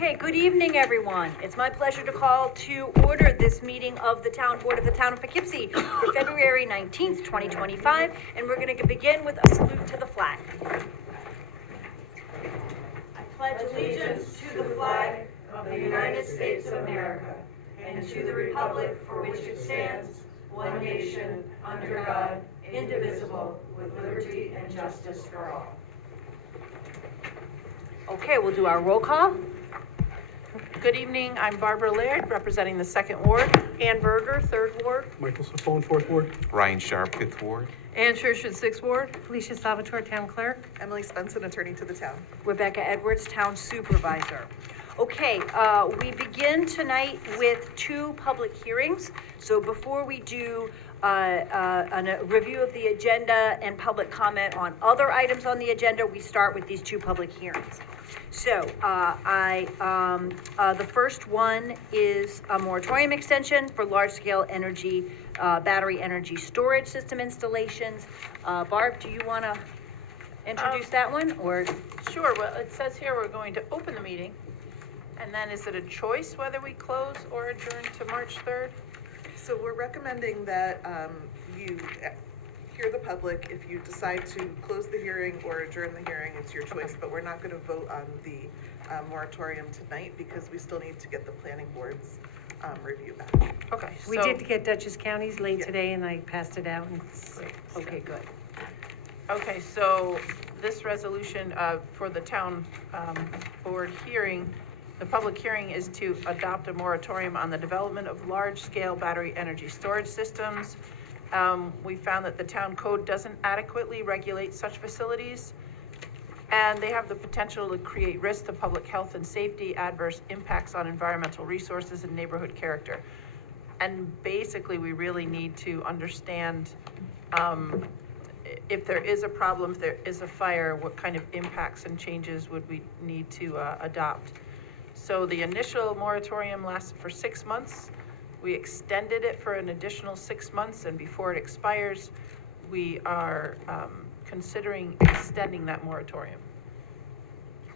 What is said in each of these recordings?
Okay, good evening, everyone. It's my pleasure to call to order this meeting of the Town Board of the Town of Poughkeepsie for February 19th, 2025, and we're going to begin with a salute to the flag. I pledge allegiance to the flag of the United States of America and to the republic for which it stands, one nation, under God, indivisible, with liberty and justice for all. Okay, we'll do our roll call. Good evening, I'm Barbara Laird, representing the 2nd Ward. Ann Berger, 3rd Ward. Michael Saffone, 4th Ward. Ryan Sharp, 5th Ward. Ann Shershud, 6th Ward. Felicia Salvatore, Town Clerk. Emily Spencer, Attorney to the Town. Rebecca Edwards, Town Supervisor. Okay, we begin tonight with 2 public hearings. So before we do a review of the agenda and public comment on other items on the agenda, we start with these 2 public hearings. So the first one is a moratorium extension for large-scale energy, battery energy storage system installations. Barb, do you want to introduce that one, or? Sure, well, it says here we're going to open the meeting, and then is it a choice whether we close or adjourn to March 3rd? So we're recommending that you hear the public. If you decide to close the hearing or adjourn the hearing, it's your choice, but we're not going to vote on the moratorium tonight because we still need to get the planning board's review back. Okay, We did get Dutchess County's late today, and I passed it out. And Great. Okay, good. Okay, so this resolution for the town board hearing, the public hearing is to adopt a moratorium on the development of large-scale battery energy storage systems. We found that the town code doesn't adequately regulate such facilities, and they have the potential to create risks to public health and safety, adverse impacts on environmental resources and neighborhood character. And basically, we really need to understand if there is a problem, if there is a fire, what kind of impacts and changes would we need to adopt. So the initial moratorium lasted for 6 months. We extended it for an additional 6 months, and before it expires, we are considering extending that moratorium.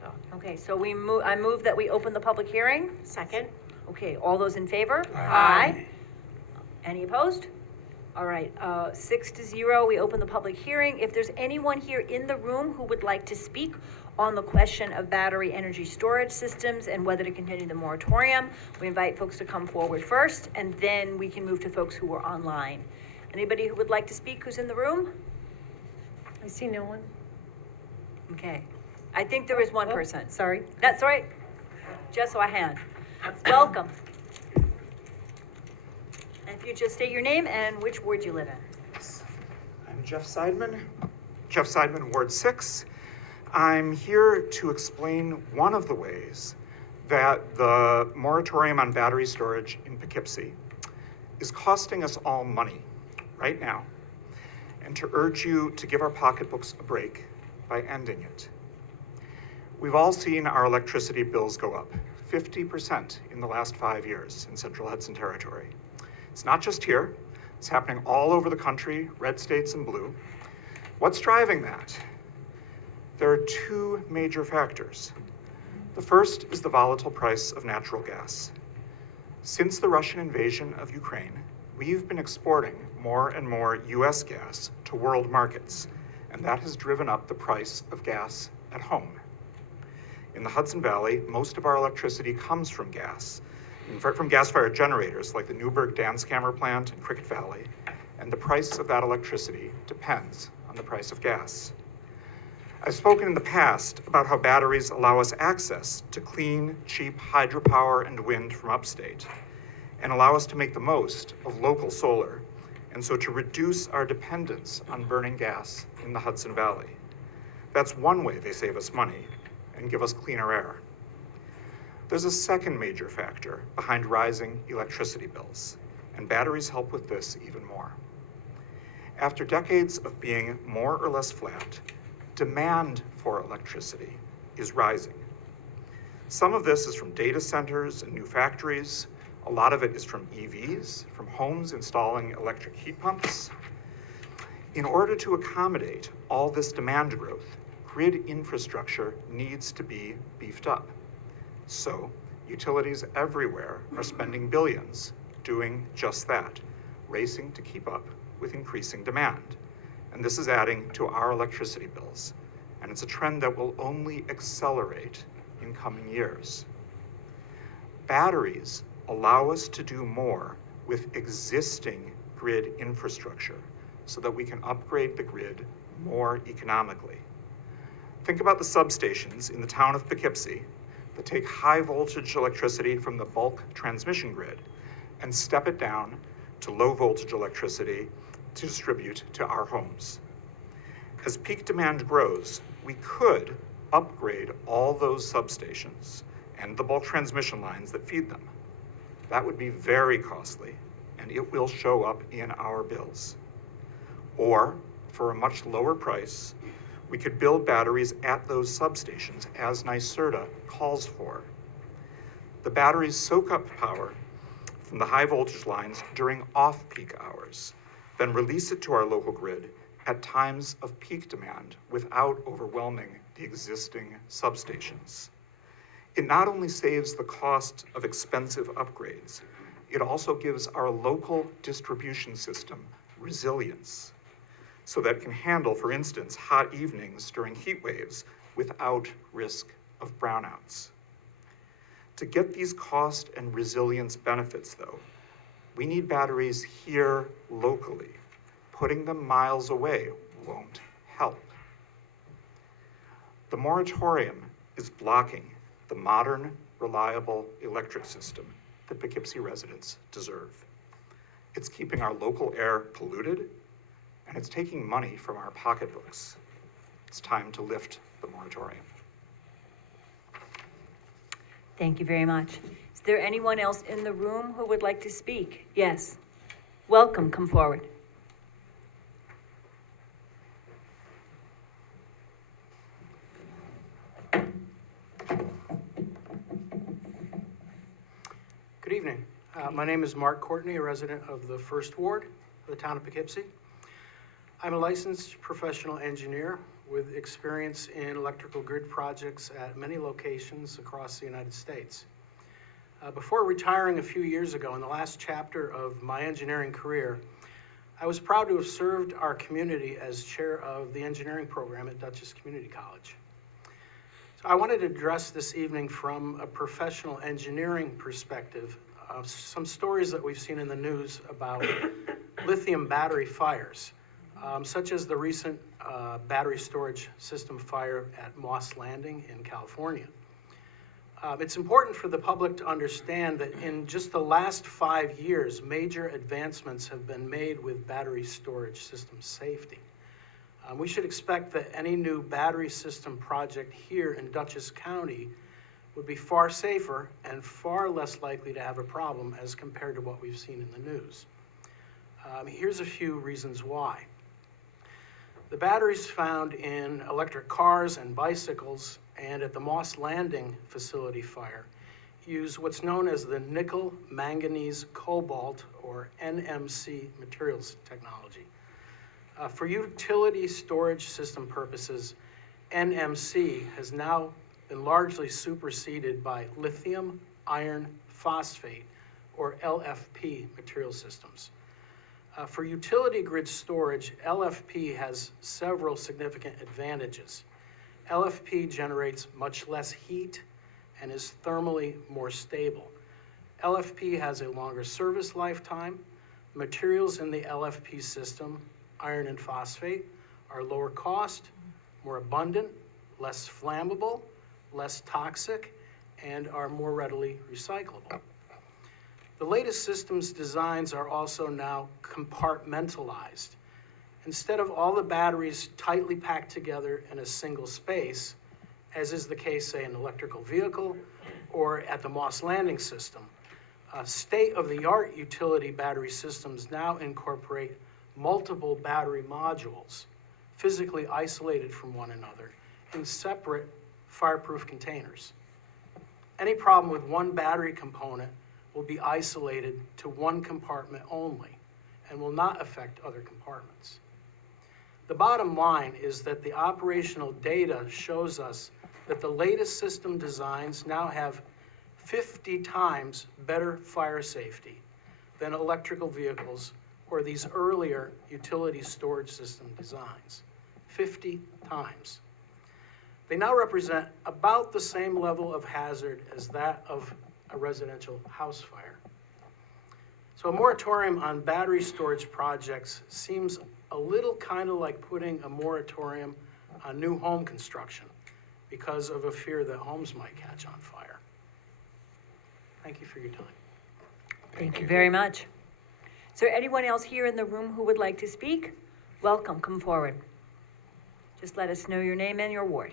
So, Okay, so I move that we open the public hearing. Second. Okay, all those in favor? Aye. Any opposed? All right, 6-0, we open the public hearing. If there's anyone here in the room who would like to speak on the question of battery energy storage systems and whether to continue the moratorium, we invite folks to come forward first, and then we can move to folks who are online. Anybody who would like to speak who's in the room? I see no one. Okay, I think there is one person. Sorry. That's all right. Just so I had. Welcome. And if you just state your name and which ward you live in. I'm Jeff Seidman, Ward 6. I'm here to explain one of the ways that the moratorium on battery storage in Poughkeepsie is costing us all money right now, and to urge you to give our pocketbooks a break by ending it. We've all seen our electricity bills go up 50% in the last 5 years in Central Hudson Territory. It's not just here, it's happening all over the country, red states and blue. What's driving that? There are 2 major factors. The first is the volatile price of natural gas. Since the Russian invasion of Ukraine, we've been exporting more and more US gas to world markets, and that has driven up the price of gas at home. In the Hudson Valley, most of our electricity comes from gas, from gas-fired generators like the Newburgh Danskammer plant in Cricket Valley, and the price of that electricity depends on the price of gas. I've spoken in the past about how batteries allow us access to clean, cheap hydropower and wind from upstate, and allow us to make the most of local solar, and so to reduce our dependence on burning gas in the Hudson Valley. That's one way they save us money and give us cleaner air. There's a second major factor behind rising electricity bills, and batteries help with this even more. After decades of being more or less flat, demand for electricity is rising. Some of this is from data centers and new factories. A lot of it is from EVs, from homes installing electric heat pumps. In order to accommodate all this demand growth, grid infrastructure needs to be beefed up. So, utilities everywhere are spending billions doing just that, racing to keep up with increasing demand. And this is adding to our electricity bills. And it's a trend that will only accelerate in coming years. Batteries allow us to do more with existing grid infrastructure so that we can upgrade the grid more economically. Think about the substations in the town of Poughkeepsie that take high voltage electricity from the bulk transmission grid and step it down to low voltage electricity to distribute to our homes. As peak demand grows, we could upgrade all those substations and the bulk transmission lines that feed them. That would be very costly, and it will show up in our bills. Or, for a much lower price, we could build batteries at those substations, as NYSERDA calls for. The batteries soak up power from the high voltage lines during off-peak hours, then release it to our local grid at times of peak demand without overwhelming the existing substations. It not only saves the cost of expensive upgrades, it also gives our local distribution system resilience so that it can handle, for instance, hot evenings during heat waves without risk of brownouts. To get these cost and resilience benefits, though, we need batteries here locally. Putting them miles away won't help. The moratorium is blocking the modern, reliable electric system that Poughkeepsie residents deserve. It's keeping our local air polluted, and it's taking money from our pocketbooks. It's time to lift the moratorium. Thank you very much. Is there anyone else in the room who would like to speak? Yes. Welcome, come forward. Good evening. My name is Mark Courtney, a resident of the First Ward of the town of Poughkeepsie. I'm a licensed professional engineer with experience in electrical grid projects at many locations across the United States. Before retiring a few years ago, in the last chapter of my engineering career, I was proud to have served our community as chair of the engineering program at Dutchess Community College. So I wanted to address this evening from a professional engineering perspective some stories that we've seen in the news about lithium battery fires, such as the recent battery storage system fire at Moss Landing in California. It's important for the public to understand that in just the last 5 years, major advancements have been made with battery storage system safety. We should expect that any new battery system project here in Dutchess County would be far safer and far less likely to have a problem as compared to what we've seen in the news. Here's a few reasons why. The batteries found in electric cars and bicycles and at the Moss Landing facility fire use what's known as the nickel manganese cobalt, or NMC, materials technology. For utility storage system purposes, NMC has now been largely superseded by lithium iron phosphate, or LFP, material systems. For utility grid storage, LFP has several significant advantages. LFP generates much less heat and is thermally more stable. LFP has a longer service lifetime. Materials in the LFP system, iron and phosphate, are lower cost, more abundant, less flammable, less toxic, and are more readily recyclable. The latest systems designs are also now compartmentalized. Instead of all the batteries tightly packed together in a single space, as is the case, say, in an electrical vehicle or at the Moss Landing system, state-of-the-art utility battery systems now incorporate multiple battery modules, physically isolated from one another in separate fireproof containers. Any problem with one battery component will be isolated to one compartment only and will not affect other compartments. The bottom line is that the operational data shows us that the latest system designs now have 50 times better fire safety than electrical vehicles or these earlier utility storage system designs. 50 times. They now represent about the same level of hazard as that of a residential house fire. So a moratorium on battery storage projects seems a little kind of like putting a moratorium on new home construction because of a fear that homes might catch on fire. Thank you for your time. Thank you very much. Is there anyone else here in the room who would like to speak? Welcome, come forward. Just let us know your name and your ward.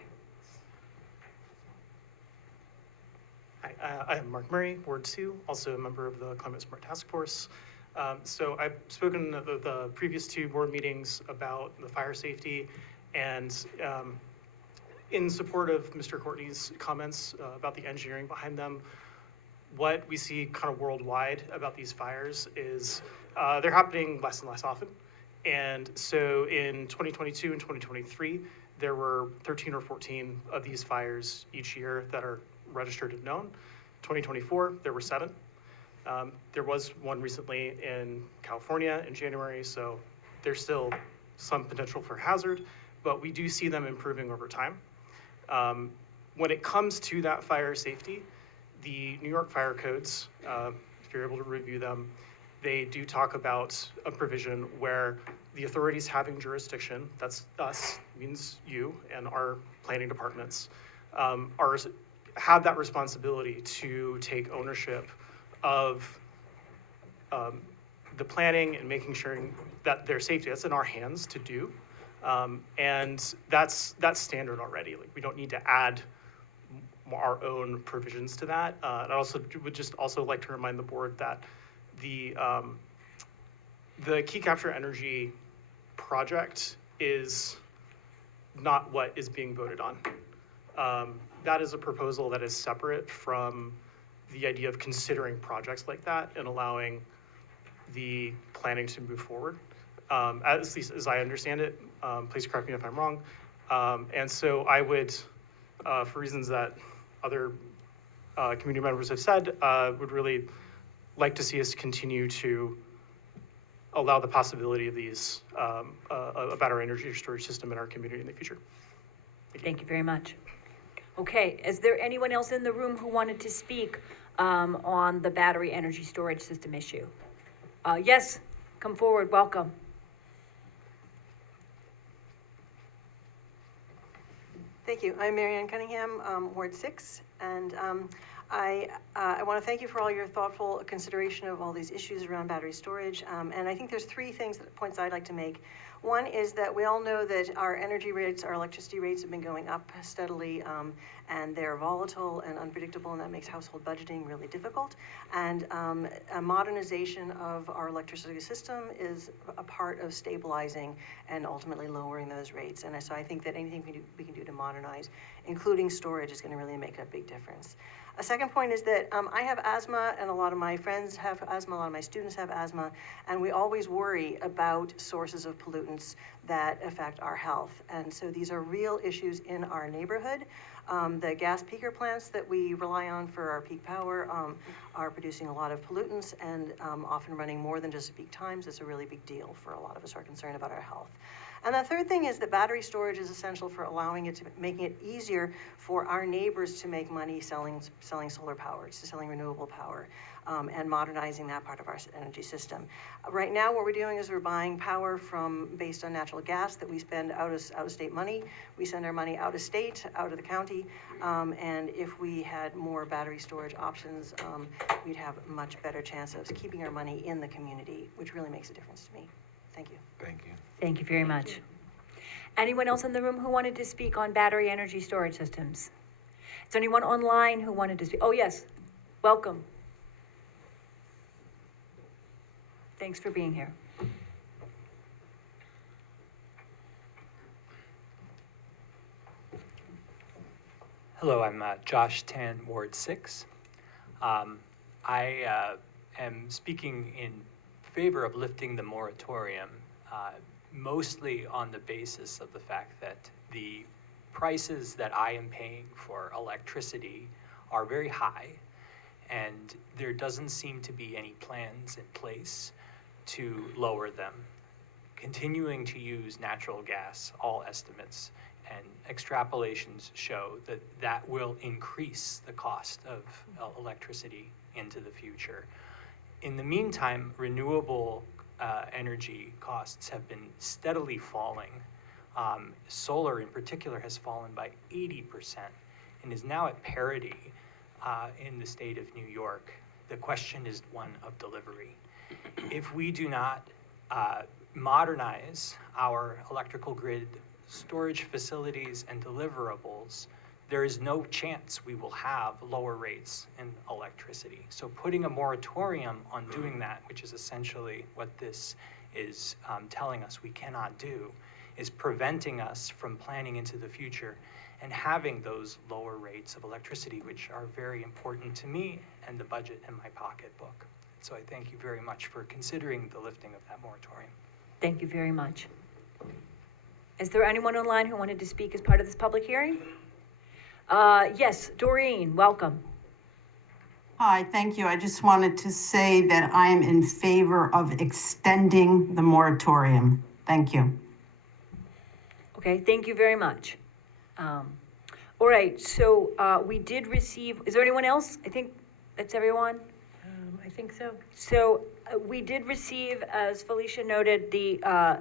Hi, I am Mark Murray, Ward 2, also a member of the Climate Smart Task Force. So I've spoken at the previous two board meetings about the fire safety, and in support of Mr. Courtney's comments about the engineering behind them, what we see kind of worldwide about these fires is they're happening less and less often. And so in 2022 and 2023, there were 13 or 14 of these fires each year that are registered and known. 2024, there were 7. There was one recently in California in January, so there's still some potential for hazard, but we do see them improving over time. When it comes to that fire safety, the New York fire codes, if you're able to review them, they do talk about a provision where the authorities having jurisdiction, that's us, means you and our planning departments, have that responsibility to take ownership of the planning and making sure that their safety, that's in our hands to do. And that's standard already. Like, we don't need to add our own provisions to that. I also would just also like to remind the board that the key capture energy project is not what is being voted on. That is a proposal that is separate from the idea of considering projects like that and allowing the planning to move forward. At least as I understand it, please correct me if I'm wrong. And so I would, for reasons that other community members have said, would really like to see us continue to allow the possibility of these, a battery energy storage system in our community in the future. Thank you very much. Okay, is there anyone else in the room who wanted to speak on the battery energy storage system issue? Yes, come forward, welcome. Thank you. I'm Marianne Cunningham, Ward 6, and I want to thank you for all your thoughtful consideration of all these issues around battery storage. And I think there's 3 points I'd like to make. One is that we all know that our energy rates, our electricity rates have been going up steadily, and they're volatile and unpredictable, and that makes household budgeting really difficult. And a modernization of our electricity system is a part of stabilizing and ultimately lowering those rates. And so I think that anything we can do to modernize, including storage, is going to really make a big difference. A second point is that I have asthma, and a lot of my friends have asthma, a lot of my students have asthma, and we always worry about sources of pollutants that affect our health. And so these are real issues in our neighborhood. The gas peaker plants that we rely on for our peak power are producing a lot of pollutants and often running more than just peak times. It's a really big deal for a lot of us who are concerned about our health. And the third thing is that battery storage is essential for making it easier for our neighbors to make money selling solar power, selling renewable power, and modernizing that part of our energy system. Right now, what we're doing is we're buying power based on natural gas that we spend out of state money. We send our money out of state, out of the county, and if we had more battery storage options, we'd have a much better chance of keeping our money in the community, which really makes a difference to me. Thank you. Thank you. Thank you very much. Anyone else in the room who wanted to speak on battery energy storage systems? Is there anyone online who wanted to speak? Oh, yes. Welcome. Thanks for being here. Hello, I'm Josh Tan, Ward 6. I am speaking in favor of lifting the moratorium, mostly on the basis of the fact that the prices that I am paying for electricity are very high, and there doesn't seem to be any plans in place to lower them. Continuing to use natural gas, all estimates and extrapolations show that that will increase the cost of electricity into the future. In the meantime, renewable energy costs have been steadily falling. Solar in particular has fallen by 80% and is now at parity in the state of New York. The question is one of delivery. If we do not modernize our electrical grid storage facilities and deliverables, there is no chance we will have lower rates in electricity. So putting a moratorium on doing that, which is essentially what this is telling us we cannot do, is preventing us from planning into the future and having those lower rates of electricity, which are very important to me and the budget in my pocketbook. So I thank you very much for considering the lifting of that moratorium. Thank you very much. Is there anyone online who wanted to speak as part of this public hearing? Yes, Doreen, welcome. Hi, thank you. I just wanted to say that I am in favor of extending the moratorium. Thank you. Okay, thank you very much. All right, so we did receive, is there anyone else? I think that's everyone. I think so. So we did receive, as Felicia noted,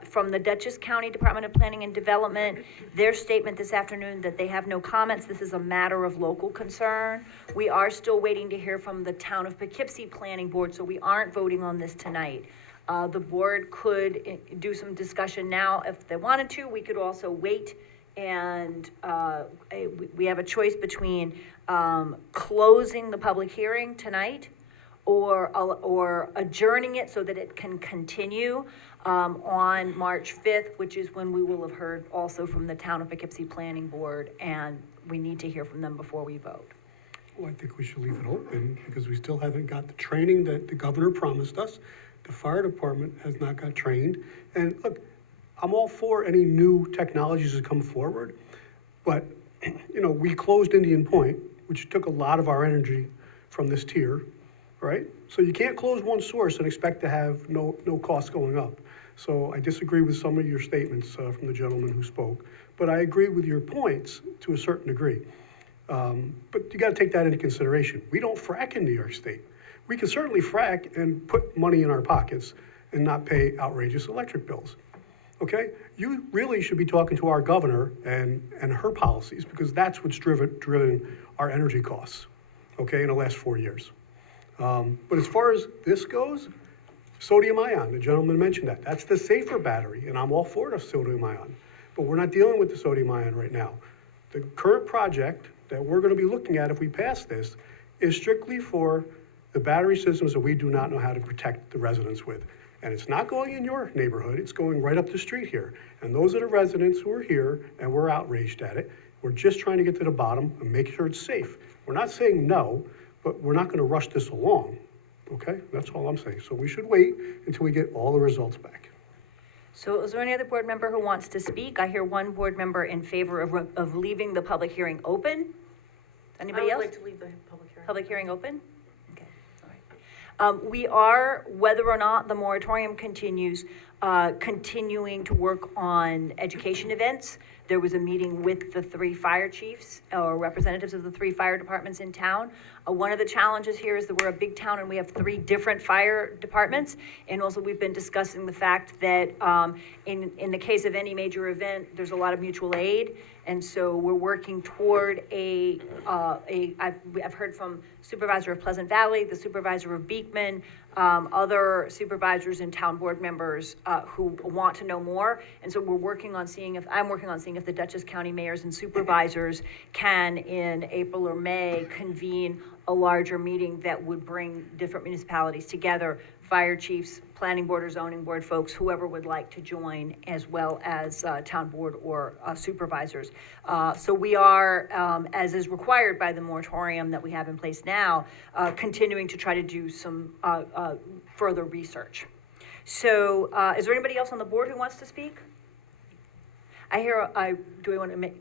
from the Dutchess County Department of Planning and Development, their statement this afternoon that they have no comments. This is a matter of local concern. We are still waiting to hear from the Town of Poughkeepsie Planning Board, so we aren't voting on this tonight. The board could do some discussion now if they wanted to. We could also wait, and we have a choice between closing the public hearing tonight or adjourning it so that it can continue on March 5th, which is when we will have heard also from the Town of Poughkeepsie Planning Board, and we need to hear from them before we vote. Well, I think we should leave it open because we still haven't got the training that the governor promised us. The fire department has not got trained. And look, I'm all for any new technologies that come forward, but, you know, we closed Indian Point, which took a lot of our energy from this tier, right? So you can't close one source and expect to have no costs going up. So I disagree with some of your statements from the gentleman who spoke, but I agree with your points to a certain degree. But you gotta take that into consideration. We don't frack in New York State. We can certainly frack and put money in our pockets and not pay outrageous electric bills, okay? You really should be talking to our governor and her policies because that's what's driven our energy costs, okay, in the last 4 years. But as far as this goes, sodium ion, the gentleman mentioned that. That's the safer battery, and I'm all for the sodium ion. But we're not dealing with the sodium ion right now. The current project that we're gonna be looking at if we pass this is strictly for the battery systems that we do not know how to protect the residents with. And it's not going in your neighborhood, it's going right up the street here. And those are the residents who are here, and we're outraged at it. We're just trying to get to the bottom and make sure it's safe. We're not saying no, but we're not gonna rush this along, okay? That's all I'm saying. So we should wait until we get all the results back. So is there any other board member who wants to speak? I hear one board member in favor of leaving the public hearing open. Anybody else? I would like to leave the public hearing. Public hearing open? Okay, all right. We are, whether or not the moratorium continues, continuing to work on education events. There was a meeting with the 3 fire chiefs, or representatives of the 3 fire departments in town. One of the challenges here is that we're a big town and we have 3 different fire departments. And also we've been discussing the fact that in the case of any major event, there's a lot of mutual aid. And so we're working toward I've heard from supervisor of Pleasant Valley, the supervisor of Beekman, other supervisors and town board members who want to know more. And so I'm working on seeing if the Dutchess County mayors and supervisors can, in April or May, convene a larger meeting that would bring different municipalities together, fire chiefs, planning board or zoning board folks, whoever would like to join, as well as town board or supervisors. So we are, as is required by the moratorium that we have in place now, continuing to try to do some further research. So is there anybody else on the board who wants to speak? Do we want to make,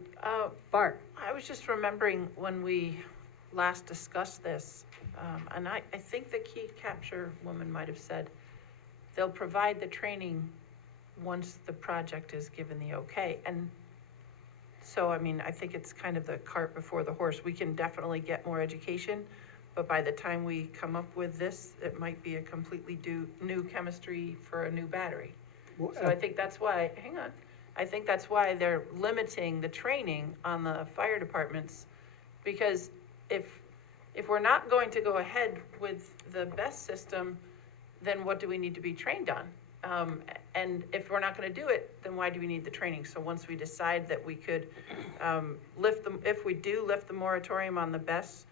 Bart? I was just remembering when we last discussed this, And I think the key capture woman might have said, they'll provide the training once the project is given the okay. And so, I mean, I think it's kind of the cart before the horse. We can definitely get more education, but by the time we come up with this, it might be a completely new chemistry for a new battery. Well, So I think that's why, hang on, I think that's why they're limiting the training on the fire departments. Because if we're not going to go ahead with the best system, then what do we need to be trained on? And if we're not gonna do it, then why do we need the training? So once we decide that we could, if we do lift the moratorium on the best,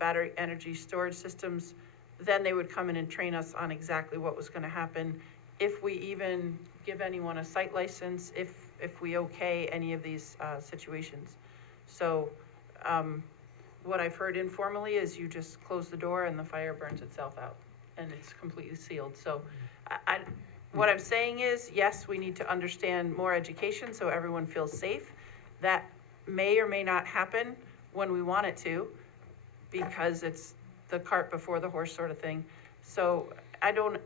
battery energy storage systems, then they would come in and train us on exactly what was gonna happen. If we even give anyone a site license, if we okay any of these, situations. So, what I've heard informally is you just close the door and the fire burns itself out, and it's completely sealed. So, what I'm saying is, yes, we need to understand more education so everyone feels safe. That may or may not happen when we want it to, because it's the cart before the horse sort of thing. So I don't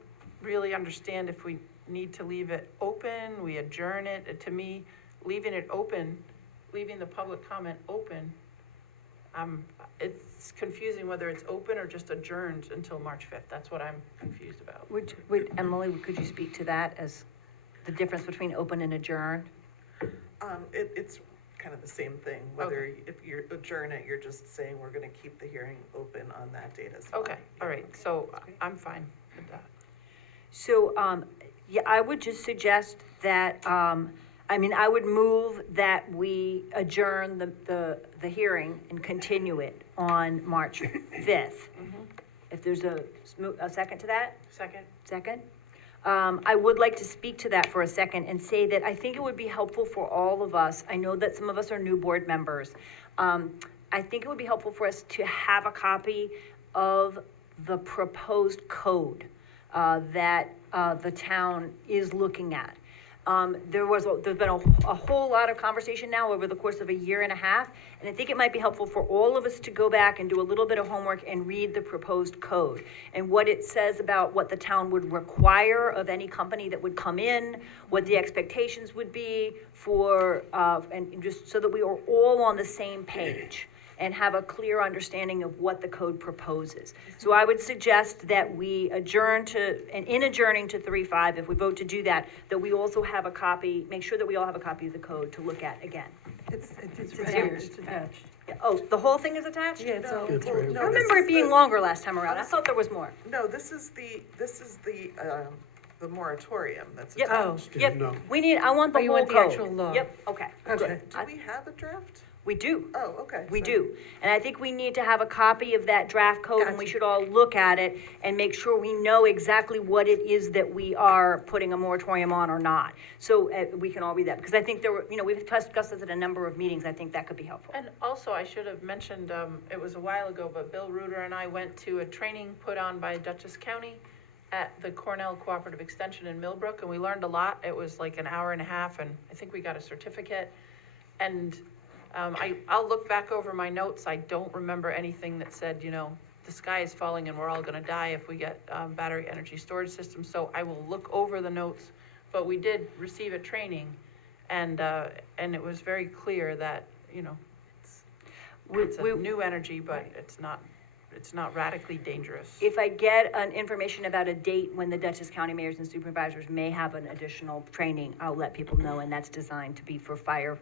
really understand if we need to leave it open, we adjourn it. To me, leaving it open, leaving the public comment open, it's confusing whether it's open or just adjourned until March 5th. That's what I'm confused about. Emily, could you speak to that as the difference between open and adjourn? It's kind of the same thing, whether if you adjourn it, you're just saying we're gonna keep the hearing open on that date as well. Okay, all right, so I'm fine with that. So, yeah, I would just suggest that, I would move that we adjourn the hearing and continue it on March 5th. If there's a second to that? Second? I would like to speak to that for a second and say that I think it would be helpful for all of us. I know that some of us are new board members. I think it would be helpful for us to have a copy of the proposed code that the town is looking at. There's been a whole lot of conversation now over the course of a year and a half, and I think it might be helpful for all of us to go back and do a little bit of homework and read the proposed code and what it says about what the town would require of any company that would come in, what the expectations would be for, and just so that we are all on the same page and have a clear understanding of what the code proposes. So I would suggest that we adjourn to, and in adjourning to 3.5, if we vote to do that, that we also have a copy, make sure that we all have a copy of the code to look at again. It's attached. Yeah, oh, the whole thing is attached? Yeah, it's all. It's right. I remember it being longer last time around. I thought there was more. No, this is the moratorium that's Yep. attached. Yep, No. I want the Oh, you whole want the code. actual law. Yep, okay. Okay. Do we have a draft? We do. Oh, okay. We so- do. And I think we need to have a copy of that draft code, and we should all look at it and make sure we know exactly what it is that we are putting a moratorium on or not. So we can all read that, because I think there were, we've discussed this at a number of meetings. I think that could be helpful. And also, I should have mentioned, it was a while ago, but Bill Reuter and I went to a training put on by Dutchess County at the Cornell Cooperative Extension in Millbrook, and we learned a lot. It was like an hour and a half, and I think we got a certificate. And I'll look back over my notes. I don't remember anything that said, the sky is falling and we're all gonna die if we get battery energy storage systems. So I will look over the notes, but we did receive a training, and it was very clear that, it's a new energy, but it's not radically dangerous. If I get an information about a date when the Dutchess County mayors and supervisors may have an additional training, I'll let people know, and that's designed to be for fire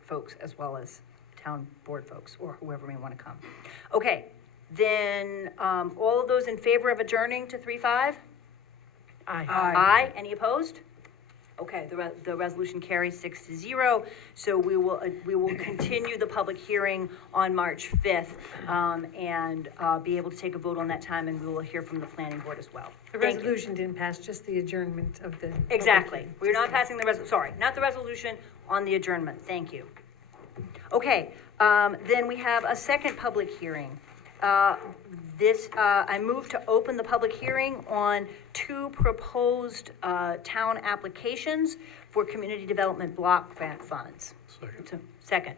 folks as well as town board folks, or whoever may want to come. Okay, then, all of those in favor of adjourning to 3.5? Aye. Aye. Any opposed? Okay, the resolution carries 6-0. So we will continue the public hearing on March 5th, and be able to take a vote on that time, and we will hear from the planning board as well. The Thank you. resolution didn't pass, just the adjournment of the. Exactly. We're not passing not the resolution, on the adjournment. Thank you. Okay, then we have a second public hearing. I move to open the public hearing on two proposed town applications for community development block grant funds. Second. So, second,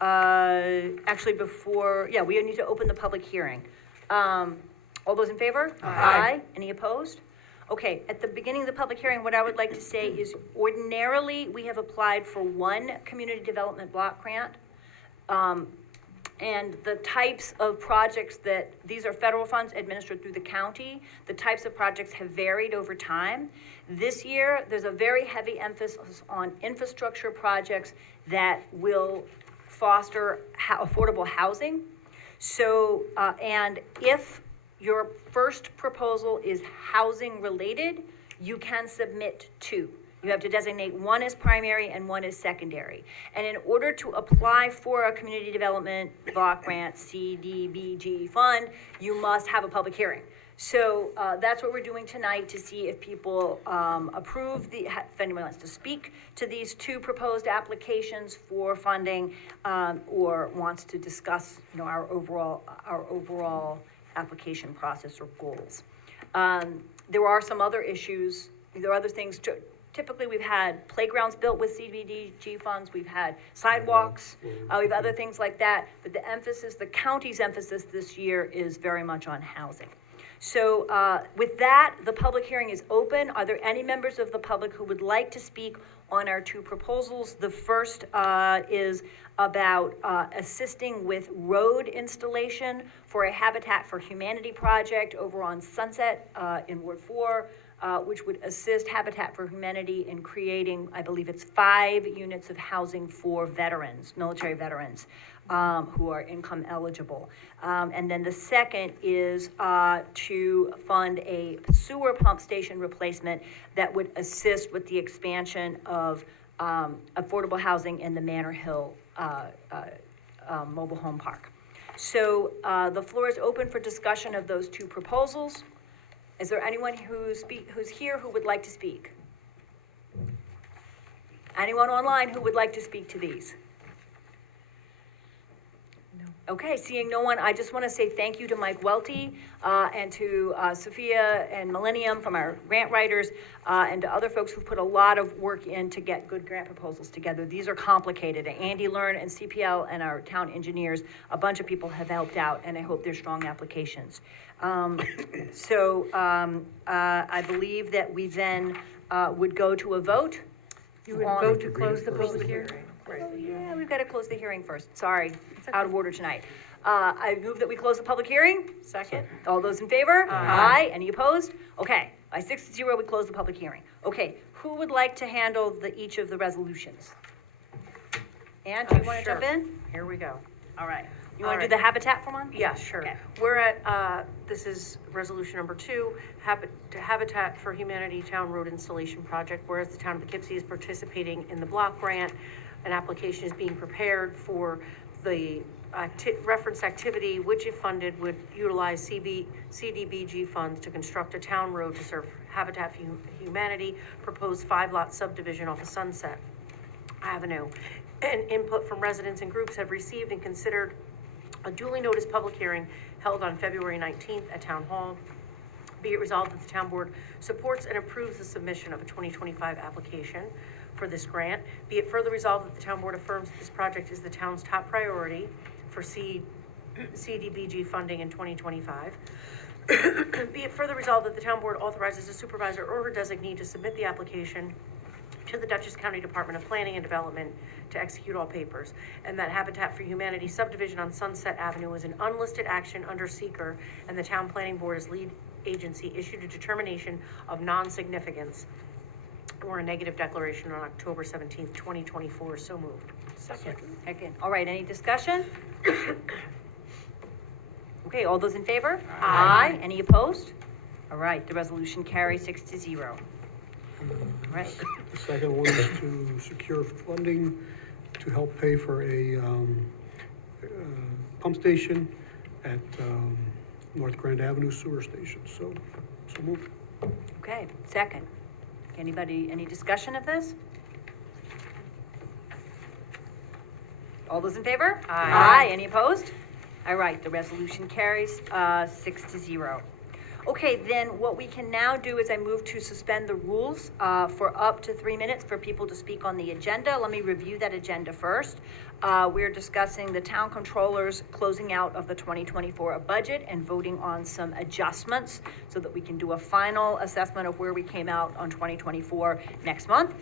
Actually, we need to open the public hearing. All those in favor? Aye. Any opposed? Okay, at the beginning of the public hearing, what I would like to say is ordinarily, we have applied for one community development block grant. And the types of projects these are federal funds administered through the county. The types of projects have varied over time. This year, there's a very heavy emphasis on infrastructure projects that will foster affordable housing. So, and if your first proposal is housing related, you can submit two. You have to designate one as primary and one as secondary. And in order to apply for a community development block grant CDBG fund, you must have a public hearing. So that's what we're doing tonight to see if people approve if anyone wants to speak to these two proposed applications for funding or wants to discuss, our overall application process or goals. There are some other issues. There are other things. Typically, we've had playgrounds built with CDBG funds. We've had sidewalks. We have other things like that. But the county's emphasis this year is very much on housing. So with that, the public hearing is open. Are there any members of the public who would like to speak on our two proposals? The first is about assisting with road installation for a Habitat for Humanity project over on Sunset in Ward 4, which would assist Habitat for Humanity in creating, I believe it's 5 units of housing for veterans, military veterans, who are income eligible. And then the second is to fund a sewer pump station replacement that would assist with the expansion of affordable housing in the Manor Hill mobile home park. So the floor is open for discussion of those two proposals. Is there anyone who's here who would like to speak? Anyone online who would like to speak to these? Okay, seeing no one, I just want to say thank you to Mike Welty and to Sophia and Millennium from our grant writers and to other folks who put a lot of work in to get good grant proposals together. These are complicated. Andy Learn and CPL and our town engineers, a bunch of people have helped out, and I hope they're strong applications. I believe that we then would go to a vote. You would vote to close the public hearing? Oh, yeah, we've got to close the hearing first. Sorry, out of order tonight. I move that we close the public hearing. Second? All those in favor? Aye. Any opposed? Okay, by 6-0, we close the public hearing. Okay, who would like to handle each of the resolutions? Ann, do you want to jump in? Here we go. All right. You want to do the Habitat for one? Yeah, sure. Okay. We're at, this is resolution number 2, Habitat for Humanity Town Road Installation Project, whereas the town of Poughkeepsie is participating in the block grant. An application is being prepared for the referenced activity, which if funded would utilize CDBG funds to construct a town road to serve Habitat for Humanity, proposed 5-lot subdivision off of Sunset Avenue. And input from residents and groups have received and considered a duly noticed public hearing held on February 19th at Town Hall. Be it resolved that the town board supports and approves the submission of a 2025 application for this grant. Be it further resolved that the town board affirms that this project is the town's top priority for CDBG funding in 2025. Be it further resolved that the town board authorizes a supervisor or her designee to submit the application to the Dutchess County Department of Planning and Development to execute all papers, and that Habitat for Humanity subdivision on Sunset Avenue is an unlisted action under seeker, and the town planning board as lead agency issued a determination of non-significance or a negative declaration on October 17th, 2024. So moved. Second. Second. All right, any discussion? Okay, all those in favor? Aye. Any opposed? All right, the resolution carries 6-0. All right. The second one is to secure funding to help pay for a pump station at North Grand Avenue Sewer Station. So moved. Okay, second. Anybody, any discussion of this? All those in favor? Aye. Any opposed? All right, the resolution carries 6-0. Okay, then what we can now do is I move to suspend the rules for up to 3 minutes for people to speak on the agenda. Let me review that agenda first. We're discussing the town controller's closing out of the 2024 budget and voting on some adjustments so that we can do a final assessment of where we came out on 2024 next month.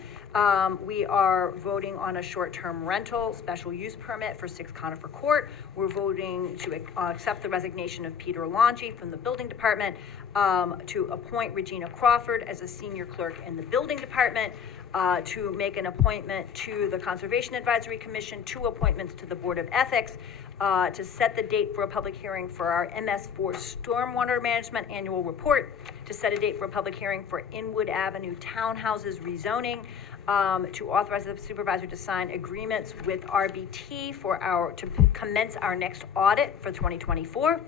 We are voting on a short-term rental special use permit for 6 Conifer Court. We're voting to accept the resignation of Peter Longi from the building department, to appoint Regina Crawford as a senior clerk in the building department, to make an appointment to the Conservation Advisory Commission, 2 appointments to the Board of Ethics, to set the date for a public hearing for our MS4 Stormwater Management Annual Report, to set a date for a public hearing for Inwood Avenue Townhouses rezoning, to authorize the supervisor to sign agreements with RBT to commence our next audit for 2024,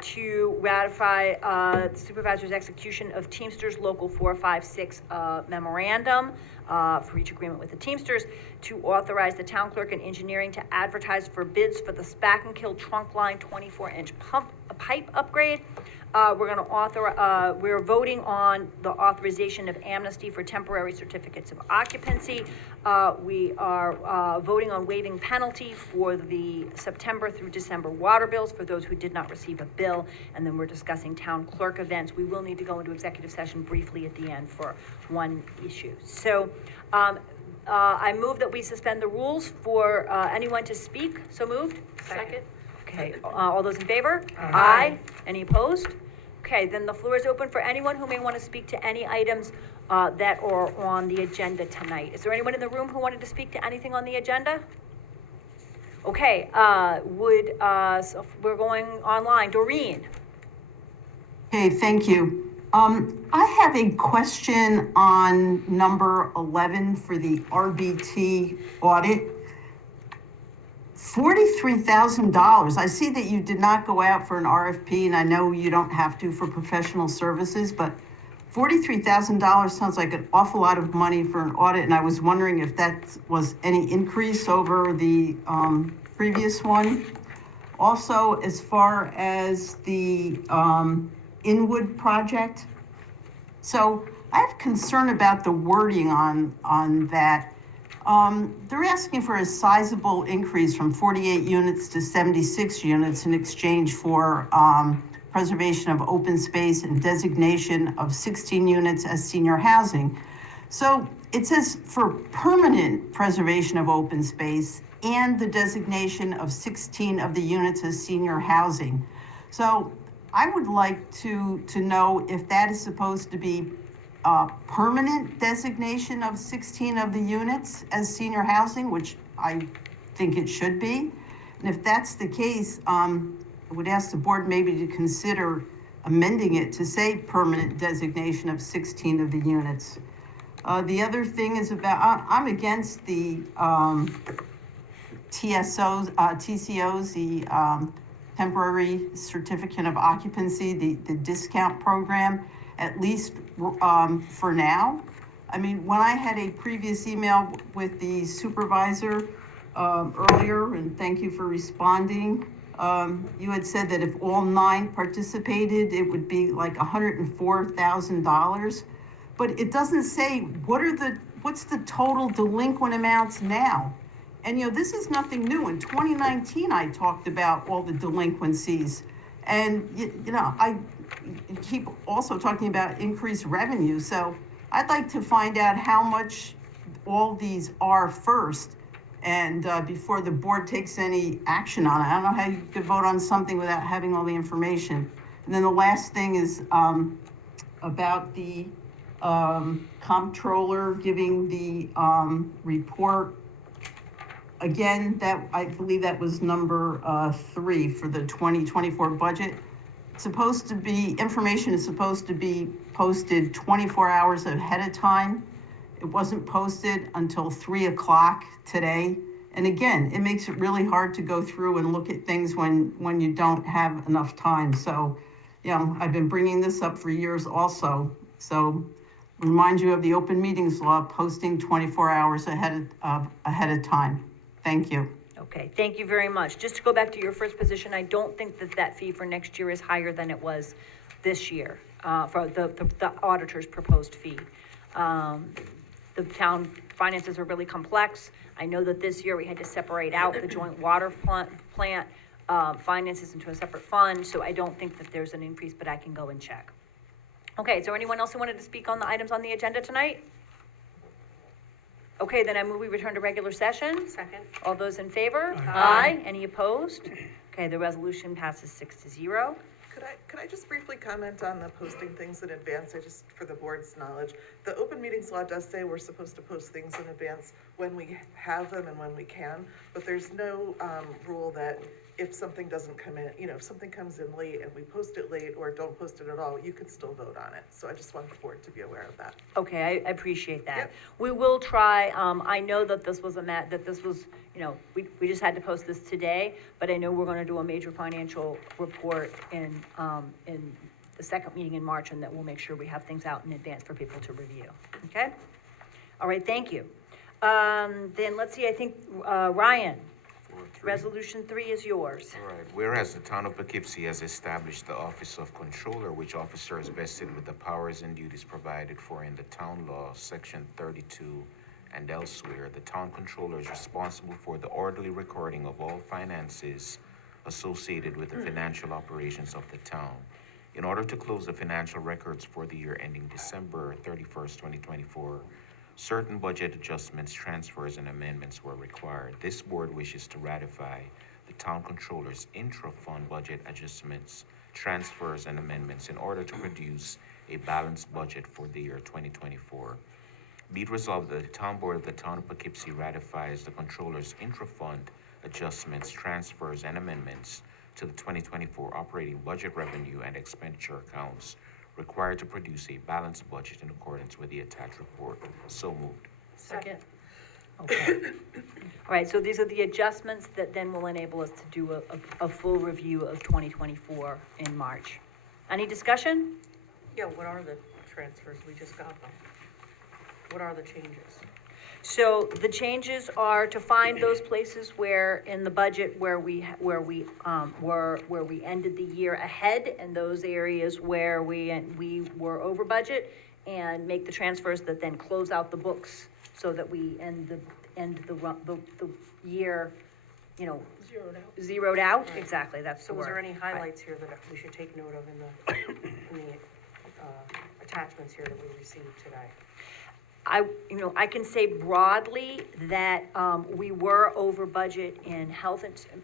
to ratify the supervisor's execution of Teamsters Local 456 memorandum for each agreement with the Teamsters, to authorize the town clerk and engineering to advertise for bids for the Spack&Kill trunk line 24-inch pipe upgrade. We're voting on the authorization of amnesty for temporary certificates of occupancy. We are voting on waiving penalty for the September through December water bills for those who did not receive a bill. And then we're discussing town clerk events. We will need to go into executive session briefly at the end for one issue. So I move that we suspend the rules for anyone to speak. So moved? Second? Okay, all those in favor? Aye. Any opposed? Okay, then the floor is open for anyone who may want to speak to any items that are on the agenda tonight. Is there anyone in the room who wanted to speak to anything on the agenda? Okay, so we're going online. Doreen? Okay, thank you. I have a question on number 11 for the RBT audit. $43,000. I see that you did not go out for an RFP, and I know you don't have to for professional services, but $43,000 sounds like an awful lot of money for an audit, and I was wondering if that was any increase over the previous one. Also, as far as the Inwood project, so I have concern about the wording on that. They're asking for a sizable increase from 48 units to 76 units in exchange for preservation of open space and designation of 16 units as senior housing. So it says for permanent preservation of open space and the designation of 16 of the units as senior housing. So I would like to know if that is supposed to be permanent designation of 16 of the units as senior housing, which I think it should be. And if that's the case, I would ask the board maybe to consider amending it to say permanent designation of 16 of the units. The other thing is about, I'm against the TCOs, the temporary certificate of occupancy, the discount program, at least for now. I mean, when I had a previous email with the supervisor earlier, and thank you for responding, you had said that if all 9 participated, it would be like $104,000. But it doesn't say what's the total delinquent amounts now. And this is nothing new. In 2019, I talked about all the delinquencies. And I keep also talking about increased revenue. So I'd like to find out how much all these are first, and before the board takes any action on it. I don't know how you could vote on something without having all the information. And then the last thing is about the comptroller giving the report. Again, that I believe that was number 3 for the 2024 budget. Information is supposed to be posted 24 hours ahead of time. It wasn't posted until 3 o'clock today. And again, it makes it really hard to go through and look at things when you don't have enough time. So, I've been bringing this up for years also. So remind you of the open meetings law, posting 24 hours ahead of time. Thank you. Okay, thank you very much. Just to go back to your first position, I don't think that fee for next year is higher than it was this year for the auditor's proposed fee. The town finances are really complex. I know that this year we had to separate out the joint water plant finances into a separate fund, so I don't think that there's an increase, but I can go and check. Okay, is there anyone else who wanted to speak on the items on the agenda tonight? Okay, then I move we return to regular session. Second. All those in favor? Aye. Any opposed? Okay, the resolution passes 6-0. Could I just briefly comment on the posting things in advance, for the board's knowledge? The open meetings law does say we're supposed to post things in advance when we have them and when we can, but there's no, rule that if something doesn't come in, if something comes in late and we post it late or don't post it at all, you could still vote on it. So I just want the board to be aware of that. Okay, I appreciate that. Yep. We will try, I know that this was we just had to post this today, but I know we're gonna do a major financial report in the second meeting in March, and that we'll make sure we have things out in advance for people to review, okay? All right, thank you. Then let's see, I think, Ryan, Resolution 3 is yours. All right, whereas the town of Poughkeepsie has established the office of controller, which officer is vested with the powers and duties provided for in the town law, section 32 and elsewhere, the town controller is responsible for the orderly recording of all finances associated with the financial operations of the town. In order to close the financial records for the year ending December 31st, 2024, certain budget adjustments, transfers, and amendments were required. This board wishes to ratify the town controller's intra-fund budget adjustments, transfers, and amendments in order to produce a balanced budget for the year 2024. Be it resolved that the town board of the town of Poughkeepsie ratifies the controller's intra-fund adjustments, transfers, and amendments to the 2024 operating budget revenue and expenditure accounts required to produce a balanced budget in accordance with the attached report. So moved. Second. Okay. All right, so these are the adjustments that then will enable us to do a full review of 2024 in March. Any discussion? Yeah, what are the transfers? We just got them. What are the changes? So the changes are to find those places where in the budget where we ended the year ahead, and those areas where we were over budget, and make the transfers that then close out the books so that we end the year, zeroed out. Right. Exactly, that's the So word. was there any Right. highlights here that we should take note of in the attachments here that we received today? I can say broadly that we were over budget in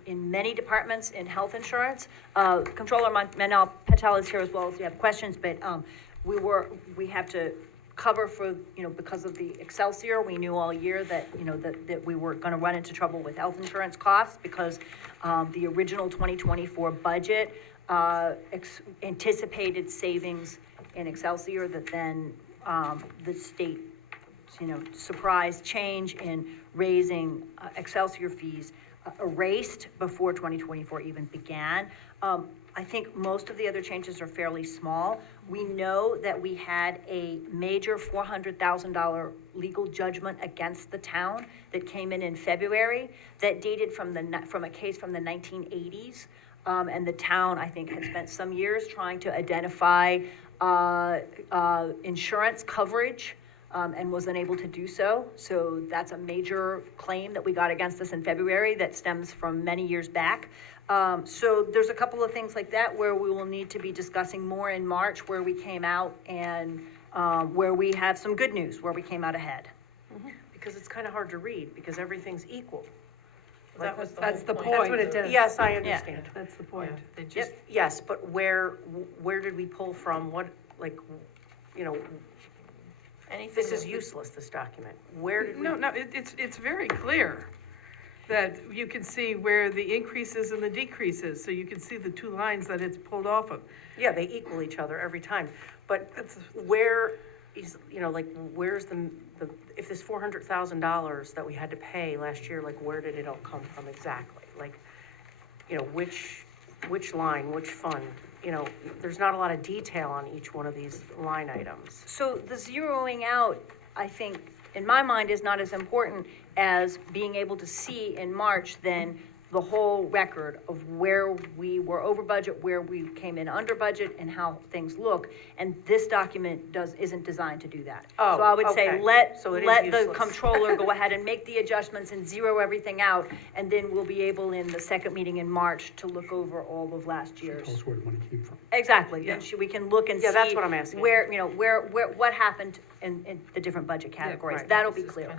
in many departments in health insurance. Controller Manal Patel is here as well if you have questions, but we have to cover for, because of the Excelsior, we knew all year that, that we were gonna run into trouble with health insurance costs because the original 2024 budget anticipated savings in Excelsior that then the state surprise change in raising Excelsior fees erased before 2024 even began. I think most of the other changes are fairly small. We know that we had a major $400,000 legal judgment against the town that came in February that dated from a case from the 1980s. And the town, I think, had spent some years trying to identify insurance coverage and was unable to do so. So that's a major claim that we got against us in February that stems from many years back. So there's a couple of things like that where we will need to be discussing more in March, where we came out and where we have some good news, where we came out ahead. Because it's kind of hard to read, because everything's equal. That's the point. That's what it does. Yes, I understand. That's the point. They just, Yep, yes, but where did we pull from? What, anything. this is that- useless, this document. Where did we? No, it's very clear that you can see where the increases and the decreases, so you can see the two lines that it's pulled off of. Yeah, they equal each other every time, but where is, where's the, if this $400,000 that we had to pay last year, where did it all come from exactly? Which line, which fund? There's not a lot of detail on each one of these line items. So the zeroing out, I think, in my mind, is not as important as being able to see in March then the whole record of where we were over budget, where we came in under budget, and how things look. And this document isn't designed to do that. Oh, So I would say, okay. let So it is the useless. comptroller go ahead and make the adjustments and zero everything out, and then we'll be able in the second meeting in March to look over all of last year's. Tell us where the money came from. Exactly, then we can look and see. Yeah, that's what I'm asking. Where, what happened in the different budget categories, right. that'll be clear.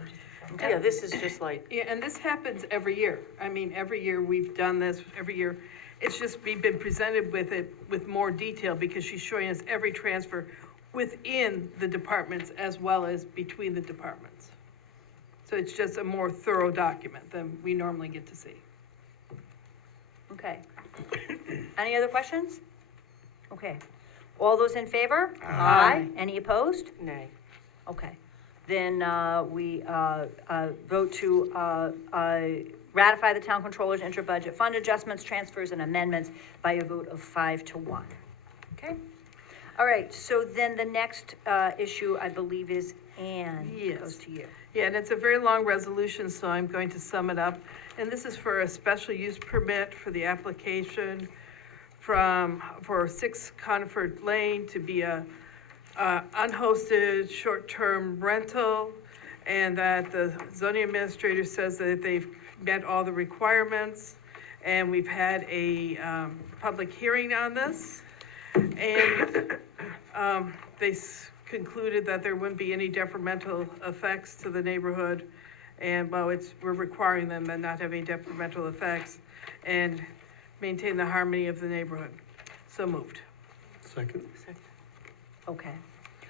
Yeah, this is just like, Yeah, and this happens every year. I mean, every year we've done this, every year. It's just we've been presented with it with more detail because she's showing us every transfer within the departments as well as between the departments. So it's just a more thorough document than we normally get to see. Okay. Any other questions? Okay. All those in favor? Aye. Any opposed? nay. Okay. Then we vote to ratify the town controller's inter-budget fund adjustments, transfers, and amendments by a vote of 5-1. Okay? All right, so then the next issue, I believe, is Ann. Yes. Goes to you. Yeah, and it's a very long resolution, so I'm going to sum it up. And this is for a special use permit for the application for 6 Coniford Lane to be a unhosted short-term rental, and that the zoning administrator says that they've met all the requirements, and we've had a public hearing on this, and they concluded that there wouldn't be any detrimental effects to the neighborhood, and we're requiring them to not have any detrimental effects, and maintain the harmony of the neighborhood. So moved. Second. Okay.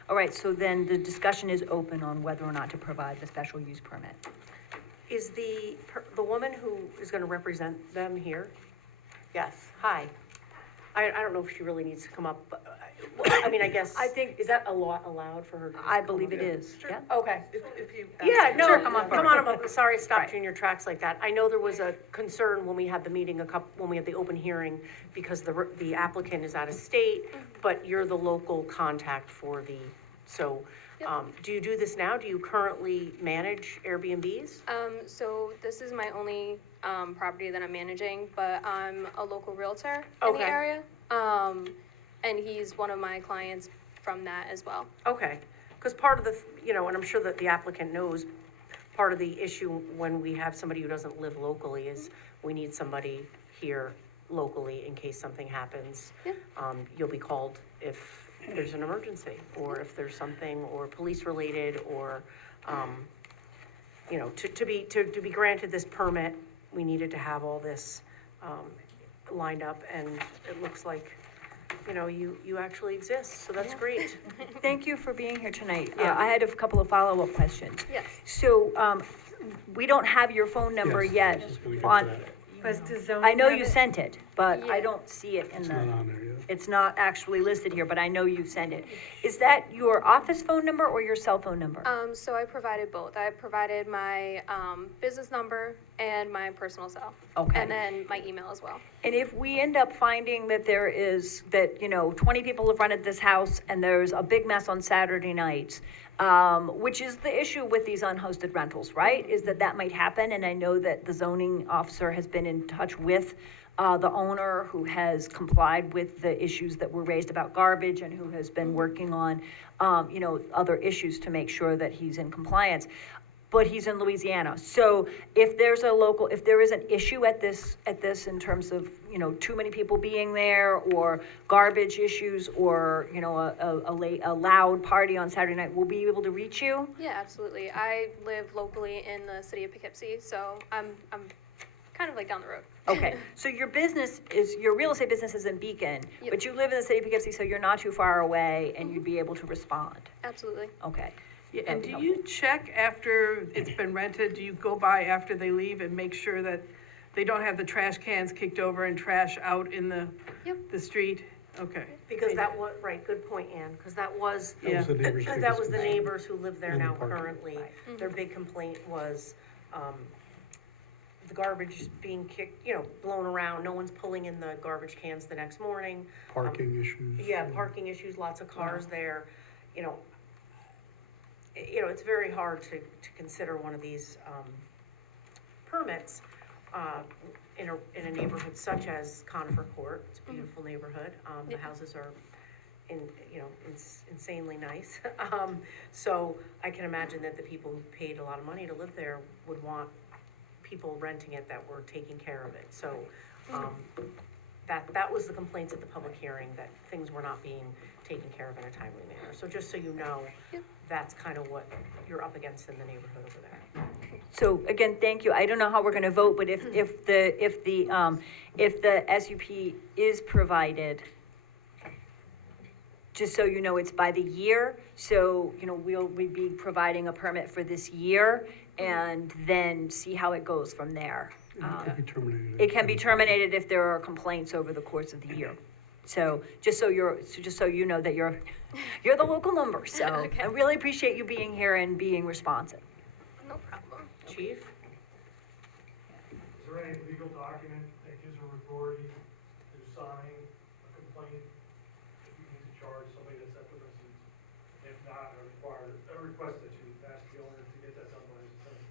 All right, so then the discussion is open on whether or not to provide the special use permit. Is the woman who is gonna represent them here? Yes, hi. I don't know if she really needs to come up, but, I mean, I guess. I think- Is that allowed for her to just I come believe up? it is, yeah. Okay. If you. Yeah, no, Sure, come on come forward. on, I'm sorry, I stopped Right. you in your tracks like that. I know there was a concern when we had the meeting when we had the open hearing, because the applicant is out of state, but you're the local contact for so, do you do this now? Do you currently manage Airbnbs? So this is my only property that I'm managing, but I'm a local realtor in Okay. the area. And he's one of my clients from that as well. Okay, because part of the, and I'm sure that the applicant knows, part of the issue when we have somebody who doesn't live locally is we need somebody here locally in case something happens. Yeah. You'll be called if there's an emergency, or if there's something, or police related, or, to be granted this permit, we needed to have all this, lined up, and it looks like, you actually exist, so that's great. Thank you for being here tonight. Yeah. I had a couple of follow-up questions. Yes. So, we don't have your phone number Yes, yet just gonna get to on, that. I know you sent it, but I Yeah. don't see it in It's not the, on there yet. it's not actually listed here, but I know you sent it. Is that your office phone number or your cell phone number? So I provided both. I provided my business number and my personal cell. Okay. And then my email as well. And if we end up finding that 20 people have rented this house and there's a big mess on Saturday nights, which is the issue with these unhosted rentals, right? Is that might happen, and I know that the zoning officer has been in touch with the owner, who has complied with the issues that were raised about garbage, and who has been working on, other issues to make sure that he's in compliance. But he's in Louisiana, so if there is an issue at this in terms of, too many people being there, or garbage issues, or, a loud party on Saturday night, we'll be able to reach you? Yeah, absolutely. I live locally in the city of Poughkeepsie, so I'm kind of like down the road. Okay, so your real estate business is in Beacon, Yep. but you live in the city of Poughkeepsie, so you're not too far away, and you'd be able to respond. Absolutely. Okay. Yeah, and That'd do be you check after it's been rented? Do you go by after they leave and make sure that they don't have the trash cans kicked over and trash out in the street? Okay. Because that was, right, good point, Ann, because that was That was the neighbor's that biggest was the concern. neighbors who live there And the now parking. currently. Their big complaint was, the garbage is being kicked, blown around, no one's pulling in the garbage cans the next morning. Parking issues. Yeah, parking issues, lots of cars there, it's very hard to consider one of these, permits. in a neighborhood such as Conifer Court. It's a beautiful neighborhood. The houses are insanely nice. So I can imagine that the people who paid a lot of money to live there would want people renting it that were taking care of it. So, that was the complaints at the public hearing, that things were not being taken care of in a timely manner. So just so you know, that's kind of what you're up against in the neighborhood over there. So again, thank you. I don't know how we're gonna vote, but if the SUP is provided, just so you know, it's by the year. So, we'd be providing a permit for this year and then see how it goes from there. It could be terminated. It can be terminated if there are complaints over the course of the year. So just so you know that you're the local number. So Okay. I really appreciate you being here and being responsive. No problem. Chief? Is there any legal document that gives her authority to sign a complaint if you need to charge somebody that's at the residence? If not, I request that you ask the owner to get that done by his attorney.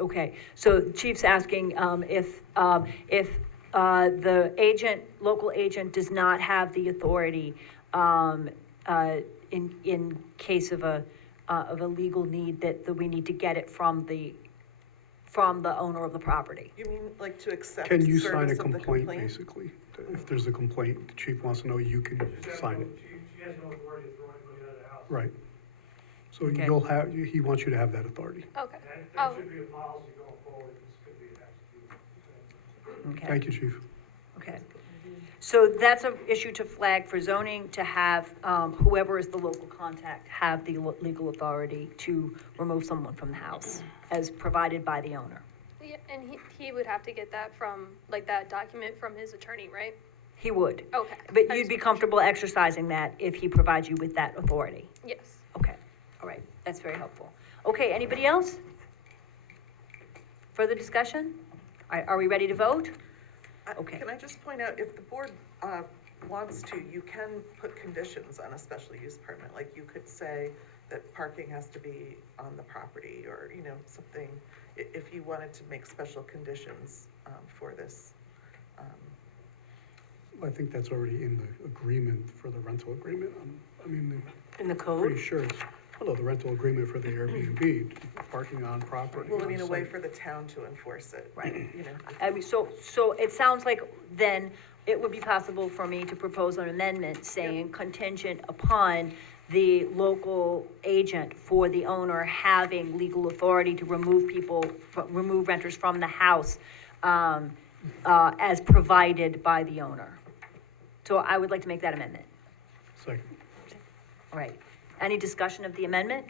Okay, so Chief's asking if the local agent does not have the authority in case of a legal need, that we need to get it from the owner of the property. You mean like to accept Can you service sign a of the complaint, basically? If there's a complaint, the chief wants to know, you can sign it. She has no authority to throw anybody out of the house. Right. So Okay. he wants you to have that authority. Okay. And Oh. there should be a policy going forward, this could be executed. Okay. Thank you, chief. Okay. So that's an issue to flag for zoning, to have whoever is the local contact have the legal authority to remove someone from the house as provided by the owner. Yeah, and he would have to get that from, like, that document from his attorney, right? He would. Okay. But I you'd just be wanna- comfortable exercising that if he provides you with that authority? Yes. Okay, all right, that's very helpful. Okay, anybody else? Further discussion? Are we ready to vote? Okay. Can I just point out, if the board wants to, you can put conditions on a special use permit. Like, you could say that parking has to be on the property, or, something, if you wanted to make special conditions for this. I think that's already in the agreement for the rental agreement. In the I'm code? pretty sure it's, the rental agreement for the Airbnb, parking on property. Well, I mean, a way on-site. for the town to enforce it. Right. I mean, so it sounds like then it would be possible for me to propose an amendment saying contingent upon the local agent for the owner having legal authority to remove renters from the house, as provided by the owner. So I would like to make that amendment. Second. All right. Any discussion of the amendment?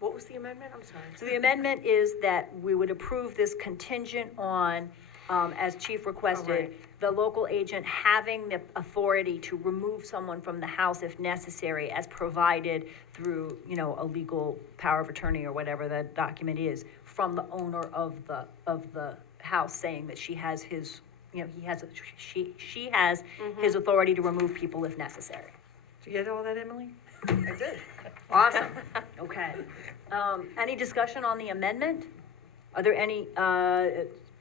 What was the amendment? I'm sorry. So the amendment is that we would approve this contingent on, as Chief requested, Alright. the local agent having the authority to remove someone from the house if necessary, as provided through, a legal power of attorney or whatever the document is, from the owner of the house, saying that she has his, she has his authority to remove people if necessary. Did you get all that, Emily? I did. Awesome, okay. Any discussion on the amendment? Are there any,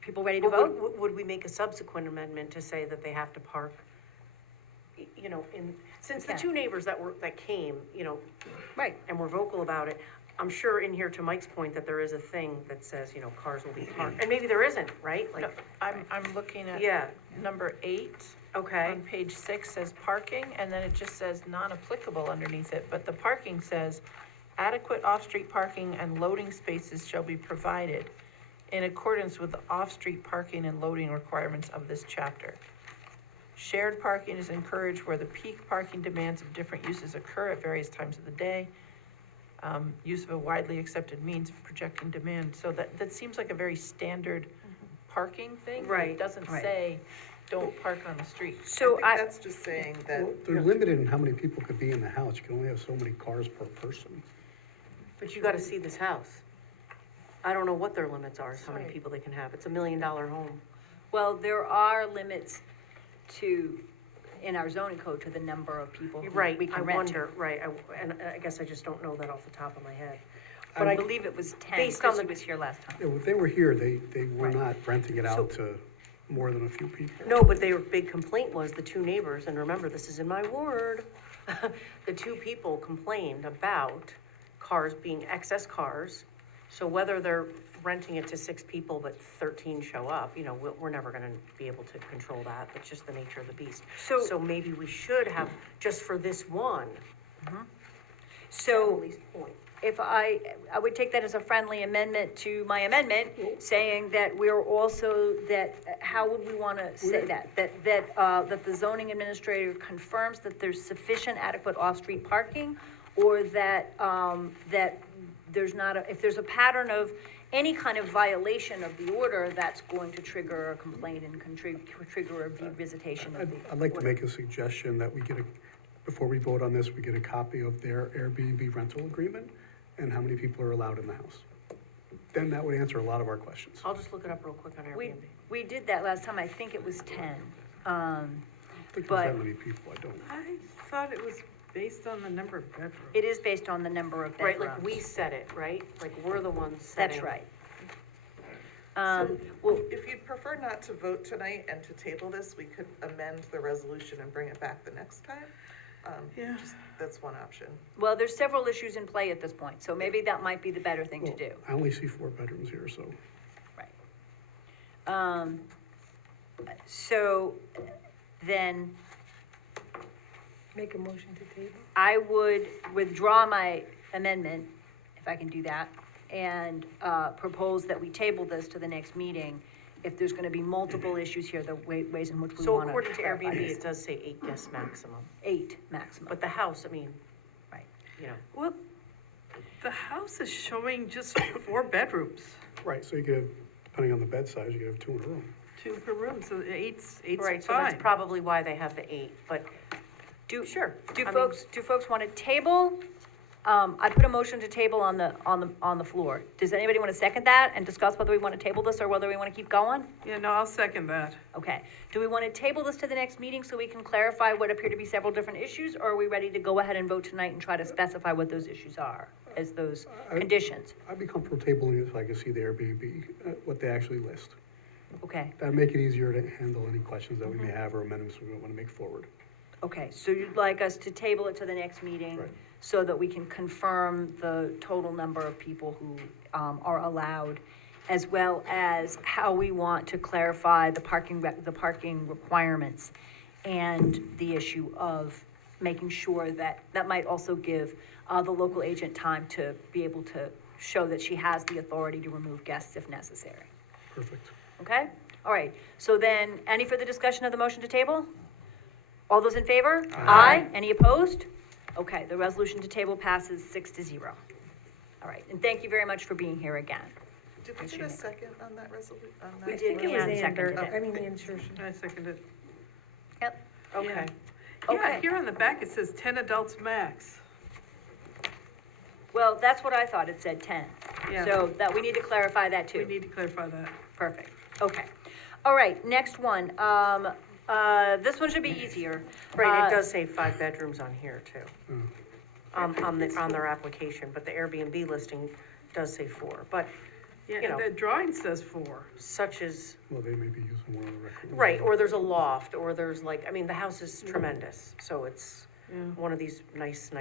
people ready to Well, vote? would we make a subsequent amendment to say that they have to park, since the Yeah. two neighbors that came, Right. and were vocal about it, I'm sure in here, to Mike's point, that there is a thing that says, cars will be parked, and maybe there isn't, right? No, Like, I'm looking at yeah, number 8. okay, On page 6 says parking, and then it just says non-applicable underneath it, but the parking says adequate off-street parking and loading spaces shall be provided in accordance with the off-street parking and loading requirements of this chapter. Shared parking is encouraged where the peak parking demands of different uses occur at various times of the day. Use of a widely accepted means of projecting demand, so that seems like a very standard parking thing. Right, It doesn't right. say, don't park on the street. So I think that's just saying that. Well, they're limited in how many people could be in the house. You can only have so many cars per person. but you gotta see this house. I don't know what their limits are, how many Right. people they can have, it's $1 million home. Well, there are limits in our zoning code to the number of people who Right, we I can rent to. wonder, right, and I guess I just don't know that off the top of my head. But But I believe it was 10, based on Chrissy the- was here last time. Yeah, well, if they were here, they were Right. not renting it out to more than a few people. No, but their big complaint was the two neighbors, and remember, this is in my ward. The two people complained about cars being excess cars. So whether they're renting it to 6 people, but 13 show up, you know, we're never gonna be able to control that. It's just the nature of the beast. So maybe we should have, just for this one, So Emily's point. if I would take that as a friendly amendment to my amendment, saying that we're also, that, how would we want to say that? That the zoning administrator confirms that there's sufficient adequate off-street parking, or that, that there's not if there's a pattern of any kind of violation of the order, that's going to trigger a complaint and trigger a revisitation of the I'd like to order. make a suggestion that we get before we vote on this, we get a copy of their Airbnb rental agreement and how many people are allowed in the house. Then that would answer a lot of our questions. I'll just look it up real quick on Airbnb. We did that last time, I think it was 10. I don't think but- there's that many people, I don't. I thought it was based on the number of bedrooms. It is based on the number of Right, bedrooms. like we set it, right? Like we're the ones setting. That's right. Well, if you'd prefer not to vote tonight and to table this, we could amend the resolution and bring it back the next time. Yeah. That's one option. Well, there's several issues in play at this point, so maybe that might be the better thing to Well, do. I only see 4 bedrooms here, so. Right. So then Make a motion to table? I would withdraw my amendment, if I can do that, and propose that we table this to the next meeting. If there's gonna be multiple issues here, the ways in which we So wanna. according to clarify Airbnb, this. it does say 8 guests maximum, 8 maximum, but the house, I mean, right. you know. Well, the house is showing just 4 bedrooms, Right, so you could have, depending on the bed size, you could have 2 in a room. 2 per room, so eight's Right, so that's fine. probably why they have the 8, but sure. Do I mean- folks want to table? I put a motion to table on the floor. Does anybody want to second that and discuss whether we want to table this or whether we want to keep going? Yeah, no, I'll second that. Okay. Do we want to table this to the next meeting so we can clarify what appear to be several different issues? Or are we ready to go ahead and vote tonight and try to specify what those issues are as those conditions? I'd be comfortable tabling it so I can see the Airbnb, what they actually list. Okay, That'd make it easier to handle any questions that we may have or amendments we want to make forward. okay. So you'd like us to table it to the next meeting? Right. So that we can confirm the total number of people who are allowed, as well as how we want to clarify the parking requirements and the issue of making sure that might also give the local agent time to be able to show that she has the authority to remove guests if necessary. Perfect. Okay? All right. So then, any further discussion of the motion to table? All those in favor? Aye. Any opposed? Okay, the resolution to table passes 6-0. All right, and thank you very much for being here again. Did we get a second on that resolution? We did, Leanne seconded it. I mean, the insertion. I seconded. Yep. Okay. Yeah, Okay. here on the back, it says 10 adults max. Well, that's what I thought, it said 10. Yeah. So that, we need to clarify that too. We need to clarify that. Perfect, okay. All right, next one, this one should be easier. Right, it does say 5 bedrooms on here too. On their application, but the Airbnb listing does say 4, but, Yeah, you know, and the drawing says 4. such as, Well, they may be using one of the records. right, or there's a loft, or there's like, I mean, the house is tremendous, so it's one of these nice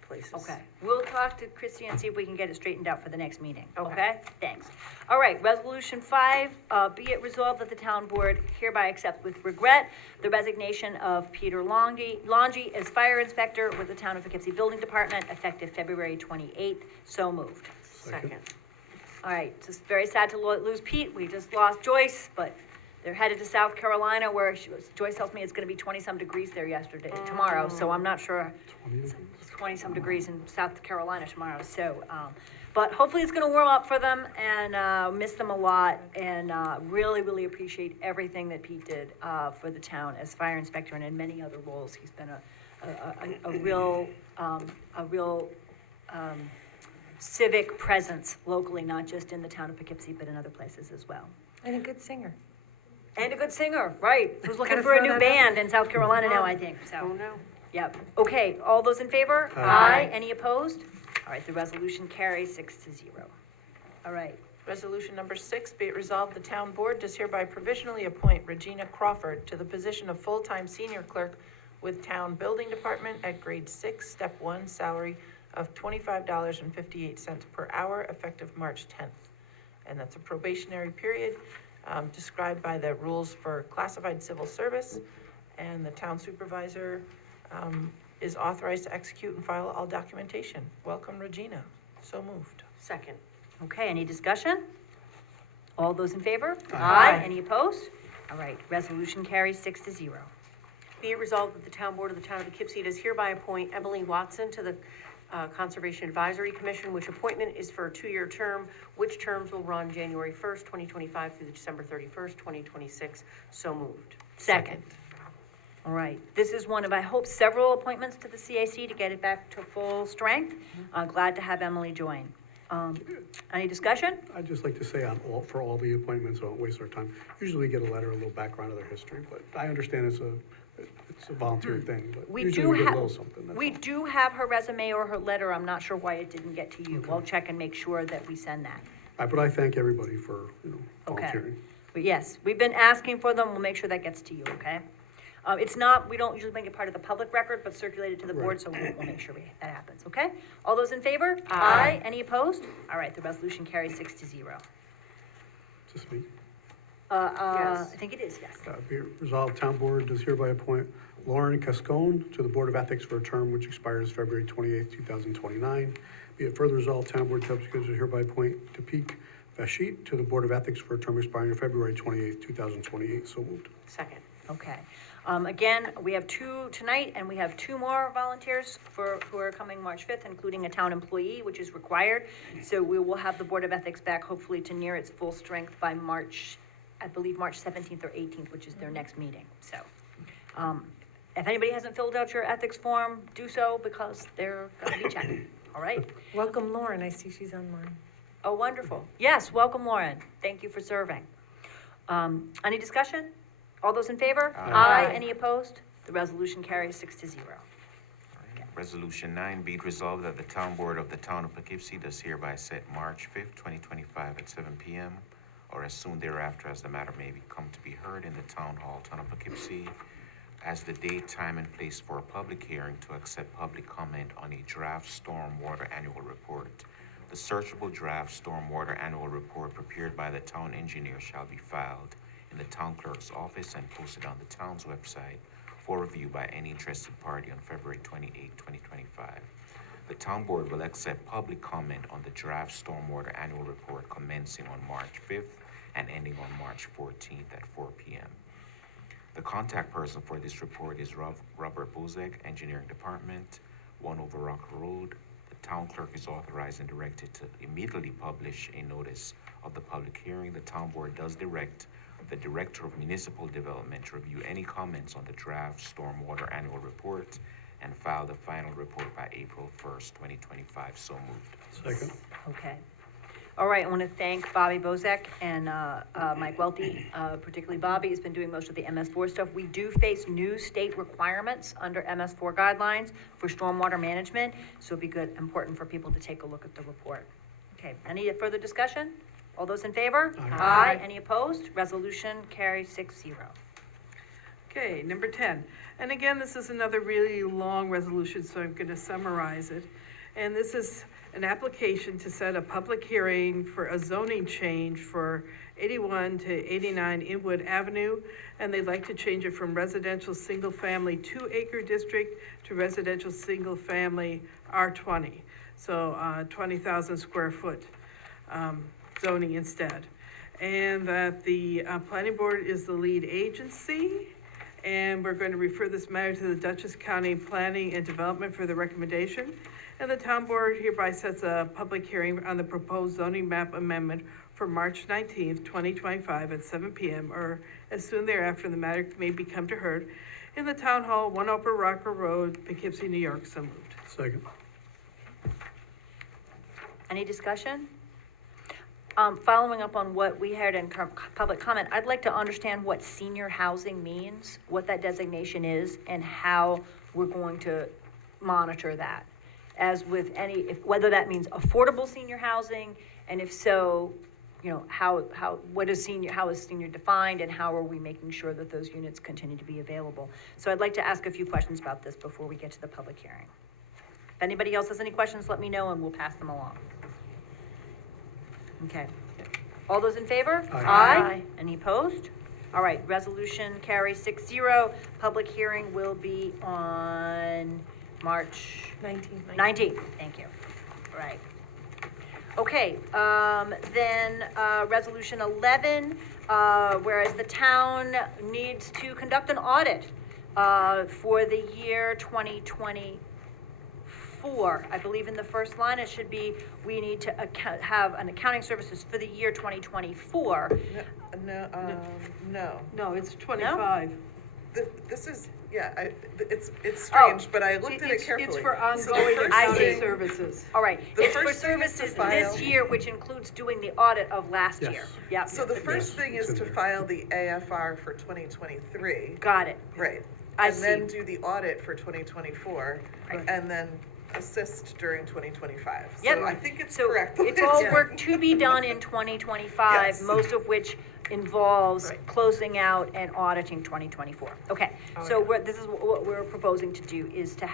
places. Okay, we'll talk to Christie and see if we can get it straightened out for the next meeting, Okay. okay? Thanks. All right, resolution 5, be it resolved that the town board hereby accepts with regret the resignation of Peter Longi as fire inspector with the town of Poughkeepsie Building Department effective February 28th. So moved. Second. All right, just very sad to lose Pete. We just lost Joyce, but they're headed to South Carolina where Joyce tells me it's gonna be 20-some degrees there tomorrow, so I'm not sure. 20-some degrees in South Carolina tomorrow, so, but hopefully it's gonna warm up for them and, miss them a lot and, really, really appreciate everything that Pete did, for the town as fire inspector and in many other roles. He's been a real civic presence locally, not just in the town of Poughkeepsie, but in other places as well. And a good singer. And a good singer, right, who's looking Gotta for a throw new that out band in South Carolina now, I think, Oh, so. no. Yep, okay, all those in favor? Aye. Any opposed? All right, the resolution carries 6-0. All right, Resolution number 6, be it resolved, the town board does hereby provisionally appoint Regina Crawford to the position of full-time senior clerk with town building department at grade 6, step 1, salary of $25.58 per hour, effective March 10th. And that's a probationary period described by the rules for classified civil service. And the town supervisor is authorized to execute and file all documentation. Welcome, Regina. So moved. Second. Okay, any discussion? All those in favor? Aye. Any opposed? All right, resolution carries 6-0. Be it resolved that the town board of the town of Poughkeepsie does hereby appoint Emily Watson to the Conservation Advisory Commission, which appointment is for a 2-year term, which terms will run January 1st, 2025 through December 31st, 2026. So moved. Second. All right, this is one of, I hope, several appointments to the CAC to get it back to full strength. Glad to have Emily join. Any discussion? I'd just like to say for all the appointments, so I don't waste our time. Usually we get a letter, a little background of their history, but I understand it's a volunteer thing, but We usually do we get a have, little something. That's we all. do have her resume or her letter. I'm not sure why it didn't get to you. We'll check and make sure that we send that. But I thank everybody for, Okay. volunteering. But yes, we've been asking for them. We'll make sure that gets to you, okay? It's not, we don't usually make it part of the public record, but circulate it to the board, Right. so we'll make sure that happens, okay? All those in favor? Aye. Any opposed? All right, the resolution carries 6-0. Just me. I think it is, yes. Be it resolved, town board does hereby appoint Lauren Cascone to the Board of Ethics for a term which expires February 28th, 2029. Be it further resolved, town board does hereby appoint Topik Vashit to the Board of Ethics for a term expiring February 28th, 2028. So moved. Second. Okay. Again, we have 2 tonight, and we have 2 more volunteers who are coming March 5th, including a town employee, which is required. So we will have the Board of Ethics back hopefully to near its full strength by March, I believe March 17th or 18th, which is their next meeting. So, if anybody hasn't filled out your ethics form, do so because they're gonna be checked, all right? Welcome, Lauren. I see she's online. Oh, wonderful. Yes, welcome, Lauren. Thank you for serving. Any discussion? All those in favor? Aye. Any opposed? The resolution carries 6-0. Resolution 9, be it resolved that the town board of the town of Poughkeepsie does hereby set March 5th, 2025 at 7 p.m. or as soon thereafter as the matter may come to be heard in the town hall, town of Poughkeepsie, as the date, time, and place for a public hearing to accept public comment on a draft stormwater annual report. The searchable draft stormwater annual report prepared by the town engineer shall be filed in the town clerk's office and posted on the town's website for review by any interested party on February 28, 2025. The town board will accept public comment on the draft stormwater annual report commencing on March 5th and ending on March 14th at 4 p.m. The contact person for this report is Robert Bozek, Engineering Department, 1 Overrock Road. The town clerk is authorized and directed to immediately publish a notice of the public hearing. The town board does direct the Director of Municipal Development to review any comments on the draft stormwater annual report and file the final report by April 1st, 2025. So moved. Second. Okay. All right, I want to thank Bobby Bozek and Mike Welty, particularly Bobby has been doing most of the MS4 stuff. We do face new state requirements under MS4 guidelines for stormwater management, so it'd be good, important for people to take a look at the report. Okay, any further discussion? All those in favor? Aye. Any opposed? Resolution carries 6-0. Okay, number 10. And again, this is another really long resolution, so I'm going to summarize it. And this is an application to set a public hearing for a zoning change for 81 to 89 Inwood Avenue. And they'd like to change it from residential single-family 2-acre district to residential single-family R20. So 20,000 square foot zoning instead. And that the planning board is the lead agency. And we're going to refer this matter to the Dutchess County Planning and Development for the recommendation. And the town board hereby sets a public hearing on the proposed zoning map amendment for March 19th, 2025 at 7 p.m. or as soon thereafter the matter may become to heard in the Town Hall, 1 Upper Rocker Road, Poughkeepsie, New York. So moved. Second. Any discussion? Following up on what we heard in public comment, I'd like to understand what senior housing means, what that designation is, and how we're going to monitor that. As with whether that means affordable senior housing, and if so, what is senior, how is senior defined, and how are we making sure that those units continue to be available? So I'd like to ask a few questions about this before we get to the public hearing. If anybody else has any questions, let me know and we'll pass them along. Okay. All those in favor? Aye. Any opposed? All right, resolution carries 6-0. Public hearing will be on March 19th. Thank you. All right. Okay, then, resolution 11, whereas the town needs to conduct an audit, for the year 2024. I believe in the first line, it should be, we need to have an accounting services for the year 2024. No. No, it's 25. This is, it's strange, but I looked at it It's carefully. for So the ongoing first I accounting see. services. All right, The it's for first thing is to services file- this year, which includes doing the audit of last Yes. year. Yeah, So the first thing is it's to in there. file the AFR for 2023. got it. Right. I And then see. do the audit for 2024, Right. and then assist during 2025. Yep. So I think it's So correct. it's all work to be done in 2025, Yes. most of which involves Right. closing out and auditing 2024. Okay, so Okay. this is what we're proposing to do, is to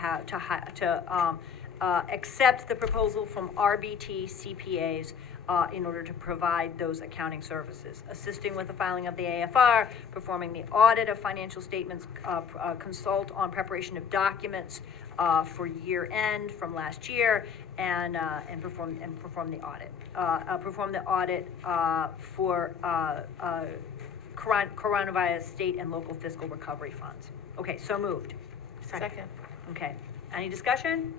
accept the proposal from RBT CPAs in order to provide those accounting services, assisting with the filing of the AFR, performing the audit of financial statements, consult on preparation of documents for year end from last year, and perform the audit. Perform the audit for coronavirus state and local fiscal recovery funds. Okay, so moved. Second. Okay, any discussion?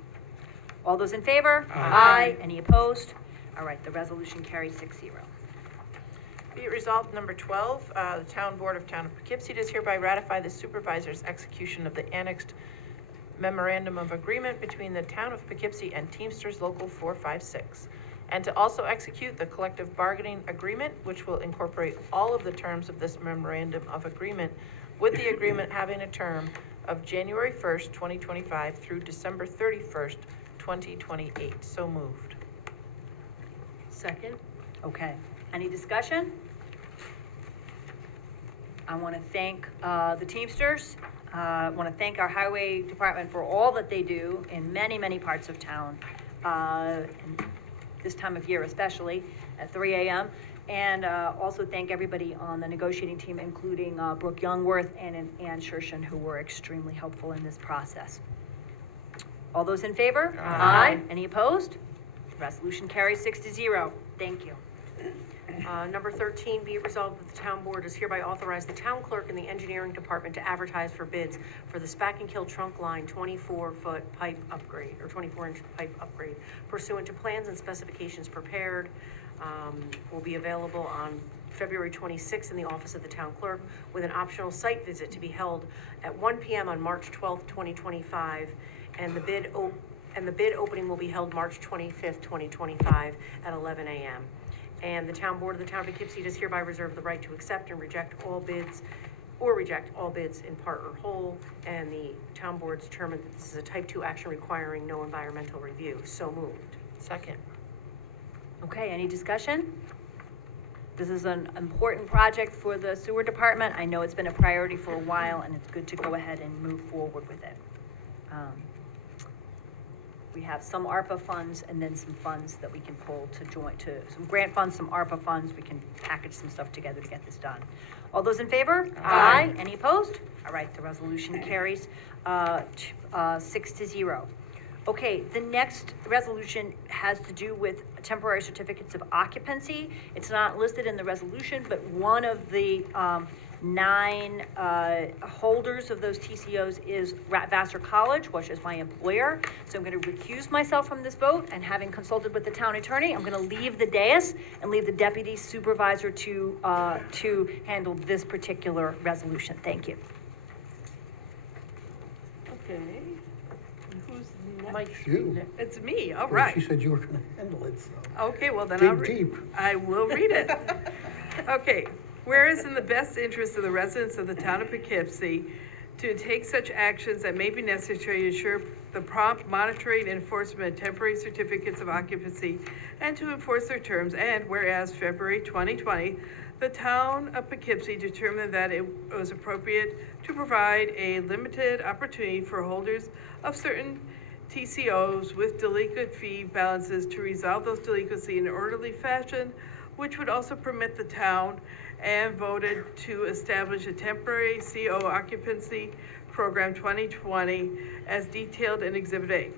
All those in favor? Aye. Any opposed? All right, the resolution carries 6-0. Be it resolved, number 12, the Town Board of Town of Poughkeepsie does hereby ratify the supervisor's execution of the annexed memorandum of agreement between the Town of Poughkeepsie and Teamsters Local 456, and to also execute the collective bargaining agreement, which will incorporate all of the terms of this memorandum of agreement, with the agreement having a term of January 1st, 2025 through December 31st, 2028. So moved. Second? Okay, any discussion? I want to thank the Teamsters. I want to thank our Highway Department for all that they do in many, many parts of town, and this time of year especially, at 3 a.m. And also thank everybody on the negotiating team, including Brooke Youngworth and Ann Shershin, who were extremely helpful in this process. All those in favor? Aye. Any opposed? Resolution carries 6-0. Thank you. Number 13, be it resolved that the town board does hereby authorize the town clerk and the engineering department to advertise for bids for the Spack and Kill trunk line 24-foot pipe upgrade, or 24-inch pipe upgrade, pursuant to plans and specifications prepared, will be available on February 26th in the office of the town clerk, with an optional site visit to be held at 1 p.m. on March 12th, 2025, and the bid opening will be held March 25th, 2025 at 11 a.m. And the town board of the town of Poughkeepsie does hereby reserve the right to accept and reject all bids, or reject all bids in part or whole. And the town board determined that this is a type 2 action requiring no environmental review. So moved. Second. Okay, any discussion? This is an important project for the sewer department. I know it's been a priority for a while, and it's good to go ahead and move forward with it. We have some ARPA funds and then some funds that we can pull to join, to some grant funds, some ARPA funds. We can package some stuff together to get this done. All those in favor? Aye. Any opposed? All right, the resolution carries 6-0. Okay, the next resolution has to do with temporary certificates of occupancy. It's not listed in the resolution, but one of the 9 holders of those TCOs is Vassar College, which is my employer. So I'm going to recuse myself from this vote, and having consulted with the town attorney, I'm going to leave the dais and leave the deputy supervisor to handle this particular resolution. Thank you. Okay. Who's next? Mike's You. next. It's me, all Well, right. she said you were gonna handle it, so. Okay, well then Dig deep. I will read it. Okay, whereas in the best interest of the residents of the town of Poughkeepsie, to take such actions that may be necessary to ensure the prompt monitoring and enforcement of temporary certificates of occupancy and to enforce their terms. And whereas February 2020, the town of Poughkeepsie determined that it was appropriate to provide a limited opportunity for holders of certain TCOs with delinquent fee balances to resolve those delinquencies in an orderly fashion, which would also permit the town, and voted to establish a temporary CO occupancy program 2020 as detailed in Exhibit A.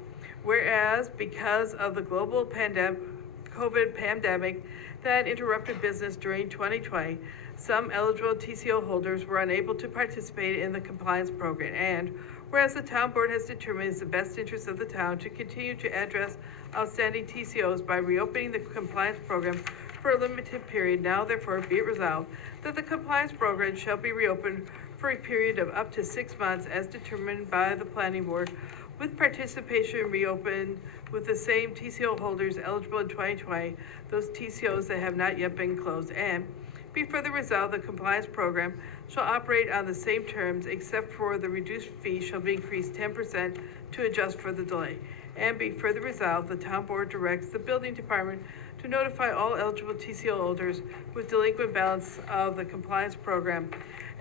Whereas because of the global COVID pandemic that interrupted business during 2020, some eligible TCO holders were unable to participate in the compliance program. And whereas the town board has determined it's the best interest of the town to continue to address outstanding TCOs by reopening the compliance program for a limited period, now therefore be it resolved that the compliance program shall be reopened for a period of up to 6 months as determined by the planning board, with participation reopened with the same TCO holders eligible in 2020, those TCOs that have not yet been closed. And be further resolved, the compliance program shall operate on the same terms except for the reduced fee shall be increased 10% to adjust for the delay. And be further resolved, the town board directs the building department to notify all eligible TCO holders with delinquent balance of the compliance program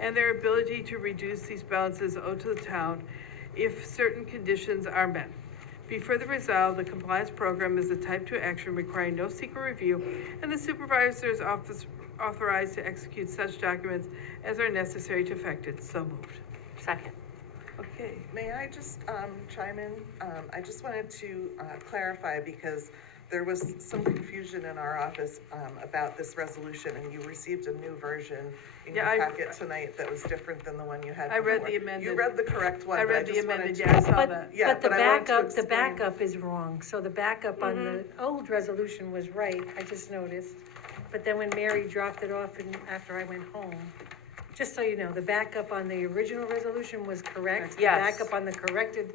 and their ability to reduce these balances owed to the town if certain conditions are met. Be further resolved, the compliance program is a type 2 action requiring no secret review, and the supervisor's office authorized to execute such documents as are necessary to effect it. So moved. Second. Okay, may I just chime in? I just wanted to clarify because there was some confusion in our office about this resolution, and you received a new version in your packet tonight that was different than the one you had I before. read the amended. You read the correct one. I but read the just wanted amended, to- yeah, I saw But, that. Yeah, but the but I wanted to backup, the explain- backup is wrong. So the backup on the old resolution was right, I just noticed. But then when Mary dropped it off and after I went home, just so you know, the backup on the original resolution was correct. Yes. The backup on the corrected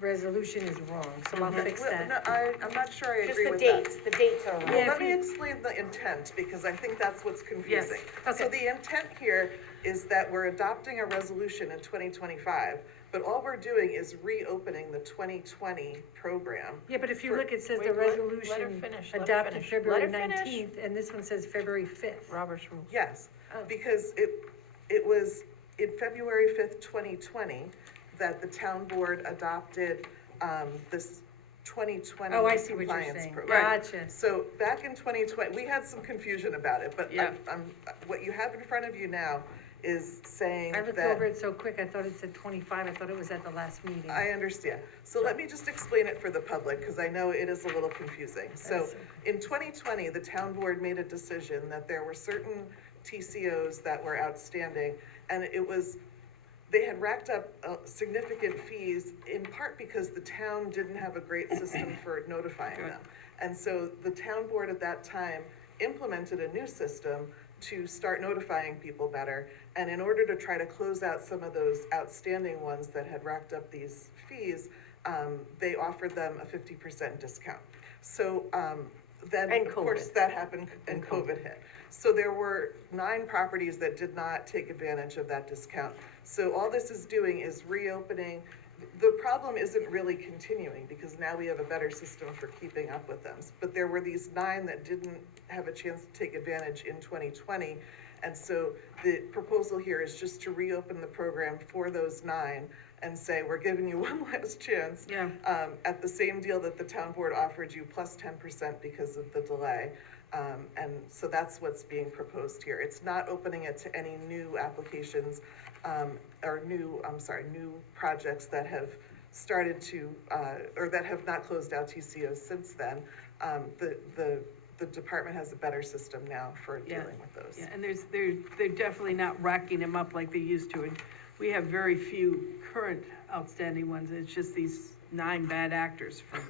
resolution is wrong, so I'll fix Well, that. no, I'm not sure I Just agree the with dates, that. the dates are Well, wrong. Yeah, let if me you- explain the intent, because I think that's what's confusing. Yes, So okay. the intent here is that we're adopting a resolution in 2025, but all we're doing is reopening the 2020 program. Yeah, but if you for- look, it says Wait, the let her resolution finish, let her adopted finish. February Let her finish. 19th, and this one says February 5th. Robert's rules. Yes, Oh. because it was in February 5th, 2020, that the town board adopted this 2020 Oh, I see what you're compliance saying. program. Gotcha. So back in 2020, we had some confusion about it, but Yeah. what you have in front of you now is saying I looked that. over it so quick, I thought it said 25, I thought it was at the last meeting. I understand. So let me just explain it for the public, because I know it is a little confusing. So That's okay. in 2020, the town board made a decision that there were certain TCOs that were outstanding, and they had racked up significant fees, in part because the town didn't have a great system for notifying them. And so the town board at that time implemented a new system to start notifying people better. And in order to try to close out some of those outstanding ones that had racked up these fees, they offered them a 50% discount. So then, And of course, COVID. that happened and COVID hit. So there were 9 properties that did not take advantage of that discount. So all this is doing is reopening. The problem isn't really continuing because now we have a better system for keeping up with them. But there were these 9 that didn't have a chance to take advantage in 2020. And so the proposal here is just to reopen the program for those 9 and say, we're giving you one last chance. Yeah. At the same deal that the town board offered you, plus 10% because of the delay. And so that's what's being proposed here. It's not opening it to any new applications, or new projects that have started to, or that have not closed out TCOs since then. The department has a better system now for dealing with those. Yeah, and they're definitely not racking them up like they used to. And we have very few current outstanding ones. It's just these 9 bad actors from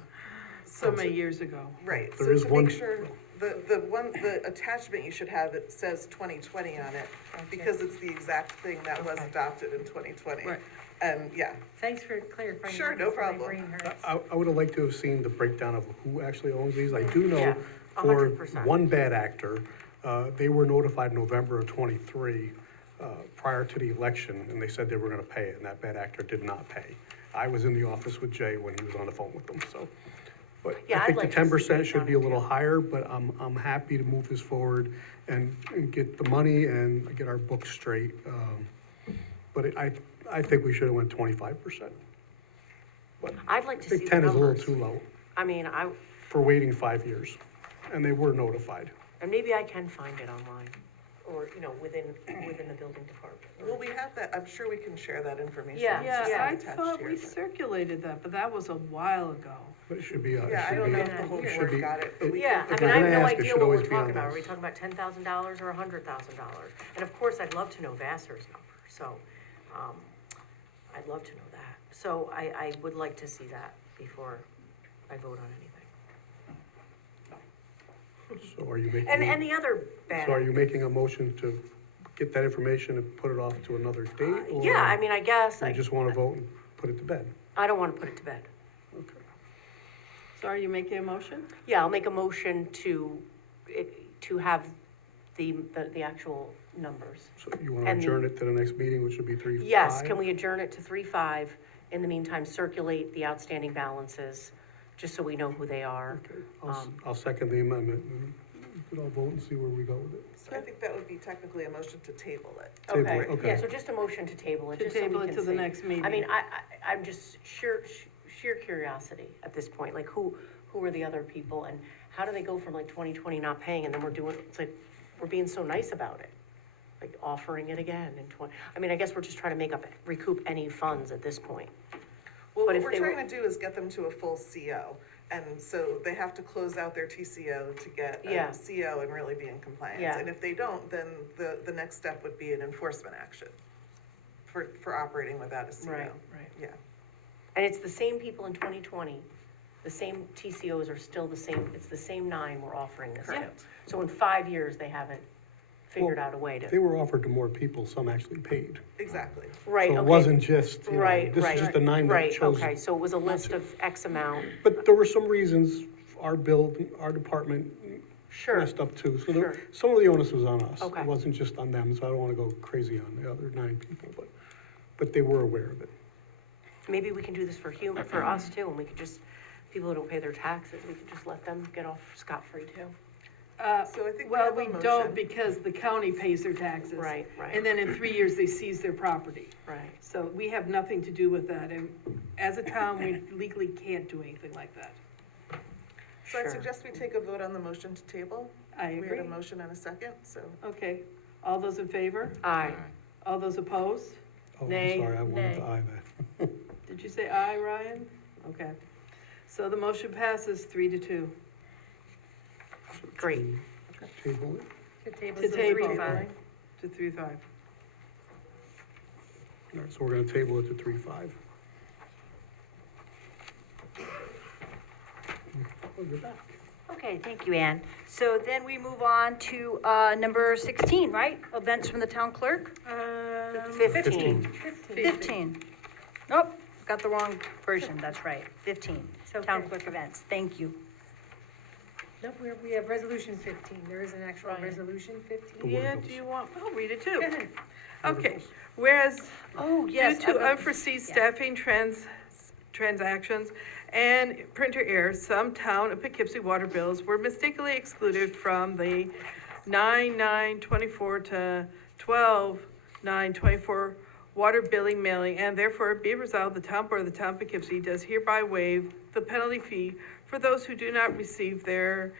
so many years ago. Right, There so is to one- make sure, the attachment you should have, it says 2020 on it, because it's the exact thing that was adopted in 2020. Right. And, yeah, Thanks for clarifying. Sure, that no before my problem. brain hurts. I would have liked to have seen the breakdown of who actually owns these. I do know Yeah, for 100%. one bad actor, they were notified November of '23. prior to the election, and they said they were gonna pay it, and that bad actor did not pay. I was in the office with Jay when he was on the phone with them, so. But Yeah, I I'd think the like to see 10% it should be a done, little too. higher, but I'm happy to move this forward and get the money and get our books straight. But I think we should have went 25%. But I'd like I to see think the 10 is a little numbers. too low I mean, for waiting 5 years, and they were notified. and maybe I can find it online, or, within the building department. Well, we have that, I'm sure we can share that information. Yeah, It's just Yeah, not I attached thought here, we but- circulated that, but that was a while ago. But it should be, it Yeah, I should don't be, know if the whole it should board be- got it, but we Yeah, can. If I mean, I we're have gonna no ask, it idea should what we're always be on talking about. Are this. we talking about $10,000 or $100,000? And of course, I'd love to know Vassar's number, so, I'd love to know that. So I would like to see that before I vote on anything. So are you making? And the other bad. So are you making a motion to get that information and put it off to another date? or Yeah, I mean, I guess, You just want to vote and put it to bed? I don't want to put it to bed. Okay. So are you making a motion? Yeah, I'll make a motion to have the actual numbers. So you want to And the- adjourn it to the next meeting, which would be 3/5? Yes, can we adjourn it to 3/5? In the meantime, circulate the outstanding balances, just so we know who they are. Okay, I'll second the amendment. And you could all vote and see where we go with it. So I think that would be technically a motion to table it. Table Okay, it, okay. yeah, so just a motion to table it, To just so we table it can to the see. next meeting. I mean, I'm just sheer curiosity at this point, like who are the other people and how do they go from like 2020 not paying and then it's like, we're being so nice about it. Like offering it again in I mean, I guess we're just trying to recoup any funds at this point. Well, But what if we're they trying to do is get them to a full CO. And so they have to close out their TCO to get Yeah. a CO and really be in compliance. Yeah. And if they don't, then the next step would be an enforcement action for operating without a CO. Right. Yeah. And it's the same people in 2020, the same TCOs are still the same, it's the same 9 we're offering this to. Correct. So in 5 years, they haven't figured out a way They to. were offered to more people, some actually paid. Exactly. Right, So it okay. wasn't just, Right, this right, is just the 9 that Right, chose. okay, so it was a list of X amount, But there were some reasons our department sure. messed up too. So Sure. some of the onus was on us. Okay. It wasn't just on them, so I don't want to go crazy on the other 9 people, but they were aware of it. Maybe we can do this for us too, and we could just, people who don't pay their taxes, we could just let them get off scot-free too. So I think we Well, have a we motion. don't because the county pays their taxes. Right, right. And then in 3 years, they seize their property. Right. So we have nothing to do with that. And as a town, we legally can't do anything like that. So I Sure. suggest we take a vote on the motion to table. I We had a agree. motion and a second, so. Okay. All those in favor? Aye. All those opposed? Oh, I'm Nay. sorry, I wanted Nay. to eye that. Did you say aye, Ryan? Okay. So the motion passes 3-2. Great. Table it. To table To to table, 3/5. right? To 3-5. All right, so we're going to table it to 3/5. Oh, you're back. Okay, thank you, Ann. So then we move on to number 16, right? Events from the town clerk? 15. 15. Nope, got the wrong version, that's right, 15. Town okay. clerk events, thank you. Nope, we have resolution 15. There is an actual Right. resolution 15. The Yeah, Word do you want, I'll read it too. Go ahead. Okay, whereas Oh, due yes. to unforeseen staffing transactions and printer errors, some town of Poughkeepsie water bills were mistakenly excluded from the 9/9/24 to 12/9/24 water billing mailing, and therefore be resolved, the town board of the town of Poughkeepsie does hereby waive the penalty fee for those who do not receive their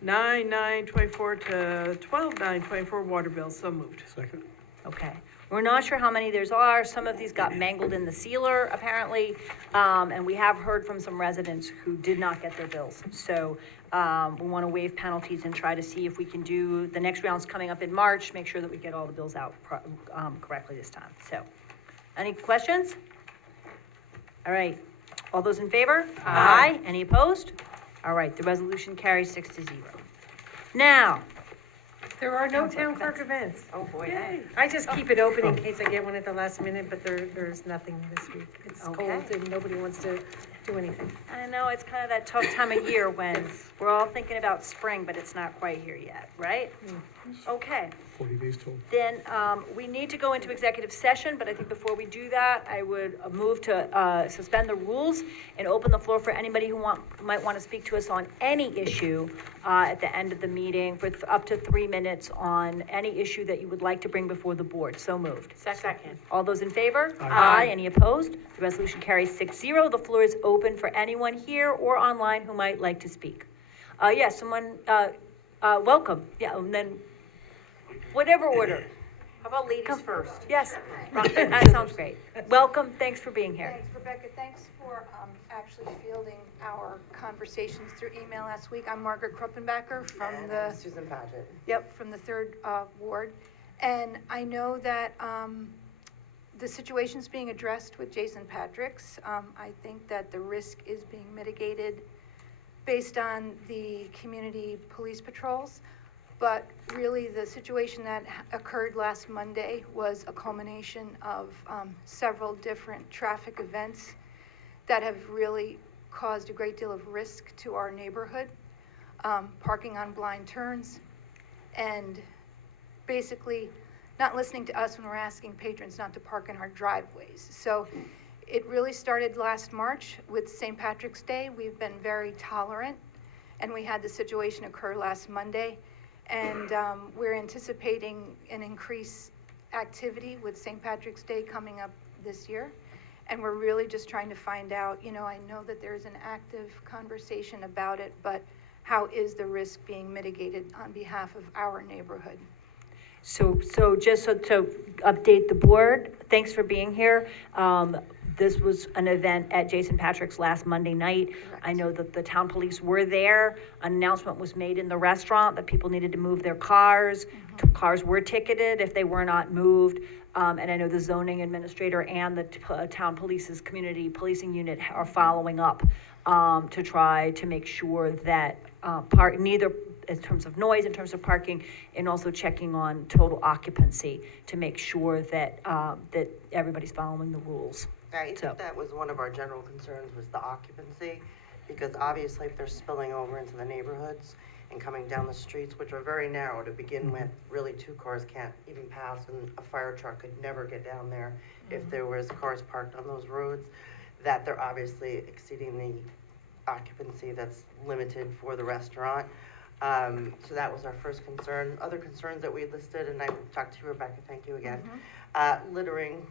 9/9/24 to 12/9/24 water bills. So moved. Second. Okay. We're not sure how many there's are. Some of these got mangled in the sealer, apparently. And we have heard from some residents who did not get their bills. So, we want to waive penalties and try to see if we can do, the next round's coming up in March, make sure that we get all the bills out correctly this time. So, any questions? All right. All those in favor? Aye. Any opposed? All right, the resolution carries 6-0. Now, There are no town clerk events. Oh, boy. Yay. I just keep it open in case I get one at the last minute, but there's nothing this week. It's Okay. cold and nobody wants to do anything. I know, it's kind of that tough time of year when we're all thinking about spring, but it's not quite here yet, right? Okay. 40 days total. Then we need to go into executive session, but I think before we do that, I would move to suspend the rules and open the floor for anybody who might want to speak to us on any issue at the end of the meeting for up to 3 minutes on any issue that you would like to bring before the board. So moved. Second. All those in favor? Aye. Any opposed? The resolution carries 6-0. The floor is open for anyone here or online who might like to speak. Yes, someone, welcome. Yeah, and then whatever order. How about ladies first? Yes, that sounds great. Welcome, thanks for being here. Thanks, Rebecca. Thanks for actually fielding our conversations through email last week. I'm Margaret Kruppenbacher from the... Susan Paget. Yep, from the 3rd Ward. And I know that the situation's being addressed with Jason Patrick's. I think that the risk is being mitigated based on the community police patrols. But really, the situation that occurred last Monday was a culmination of several different traffic events that have really caused a great deal of risk to our neighborhood. Parking on blind turns, and basically not listening to us when we're asking patrons not to park in our driveways. So it really started last March with St. Patrick's Day. We've been very tolerant, and we had the situation occur last Monday. And we're anticipating an increased activity with St. Patrick's Day coming up this year. And we're really just trying to find out, I know that there's an active conversation about it, but how is the risk being mitigated on behalf of our neighborhood? So just to update the board, thanks for being here. This was an event at Jason Patrick's last Monday night. Correct. I know that the town police were there. An announcement was made in the restaurant that people needed to move their cars. Cars were ticketed if they were not moved. And I know the zoning administrator and the town police's community policing unit are following up to try to make sure that neither in terms of noise, in terms of parking, and also checking on total occupancy to make sure that that everybody's following the rules. I think that was one of our general concerns, was the occupancy, because obviously if they're spilling over into the neighborhoods and coming down the streets, which are very narrow to begin with, really 2 cars can't even pass, and a fire truck could never get down there if there was cars parked on those roads, that they're obviously exceeding the occupancy that's limited for the restaurant. So that was our first concern. Other concerns that we listed, and I talked to you, Rebecca, thank you again. Littering,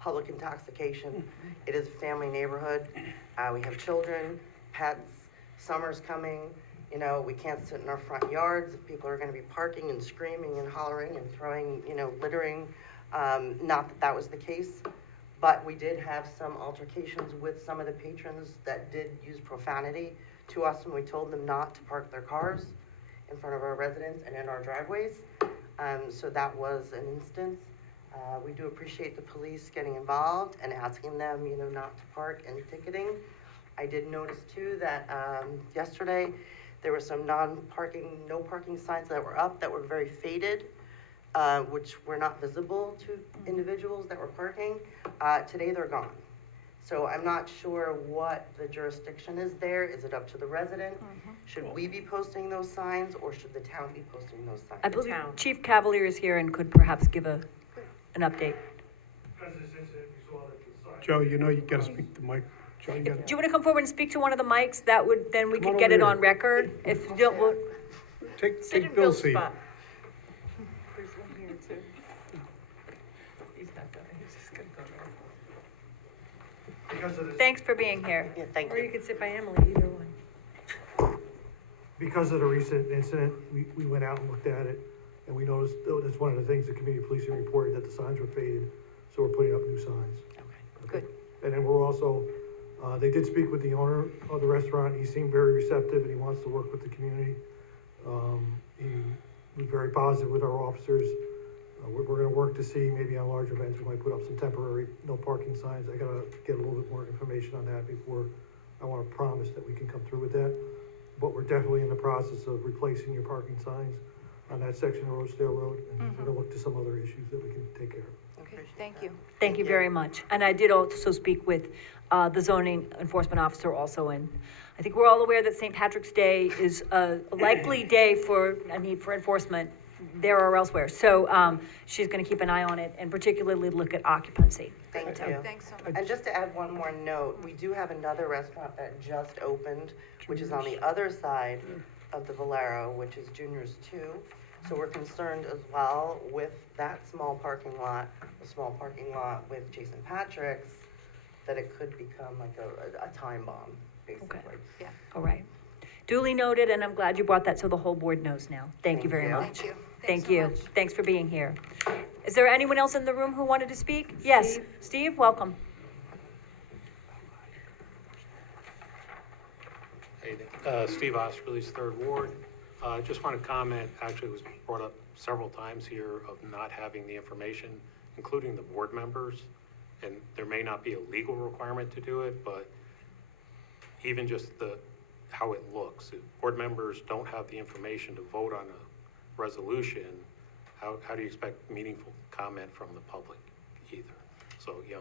public intoxication. It is a family neighborhood. We have children, pets, summer's coming. We can't sit in our front yards if people are gonna be parking and screaming and hollering and throwing, littering. Not that that was the case, but we did have some altercations with some of the patrons that did use profanity to us when we told them not to park their cars in front of our residents and in our driveways. So that was an instance. We do appreciate the police getting involved and asking them, not to park and ticketing. I did notice too that yesterday there were some no parking signs that were up that were very faded, which were not visible to individuals that were parking. Today they're gone. So I'm not sure what the jurisdiction is there. Is it up to the resident? Should we be posting those signs, or should the town be posting those signs? I believe Chief Cavalier is here and could perhaps give an update. Because this incident, we saw that the sign. Joe, you gotta speak to Mike. Joe, you Do gotta. you want to come forward and speak to one of the mics? Then we Come on could get over it here. on record. If you don't, we'll- Take Bill's seat. There's one here too. He's not gonna, he's just gonna go there. Because of this, thanks for being here. Yeah, thank Or you. you could sit by Emily, either one. because of the recent incident, we went out and looked at it, and we noticed, that's one of the things the community policing reported, that the signs were faded, so we're putting up new signs. Good. And then we're also, they did speak with the owner of the restaurant. He seemed very receptive, and he wants to work with the community. He was very positive with our officers. We're gonna work to see, maybe on large events, we might put up some temporary no parking signs. I gotta get a little bit more information on that before I wanna promise that we can come through with that. But we're definitely in the process of replacing your parking signs on that section of Rosedale Road, and we're gonna look to some other issues that we can take care of. Okay, thank you. Thank you very much. And I did also speak with the zoning enforcement officer also, and I think we're all aware that St. Patrick's Day is a likely day for a need for enforcement there or elsewhere. So, she's gonna keep an eye on it and particularly look at occupancy. Thank you. Thanks so much. And just to add one more note, we do have another restaurant that just opened, which is on the other side of the Valero, which is Junior's 2. So we're concerned as well with that small parking lot, the small parking lot with Jason Patrick's, that it could become like a time bomb, basically. Yeah. All right. Duly noted, and I'm glad you brought that so the whole board knows now. Thank you Thank very you. much. Thank you. Thank so you. much. Thanks for being here. Is there anyone else in the room who wanted to speak? Yes, Steve, welcome. Hey, Steve Osterly's Third Ward. Just want to comment, actually it was brought up several times here of not having the information, including the board members. And there may not be a legal requirement to do it, but even just how it looks. If board members don't have the information to vote on a resolution, how do you expect meaningful comment from the public either? So, the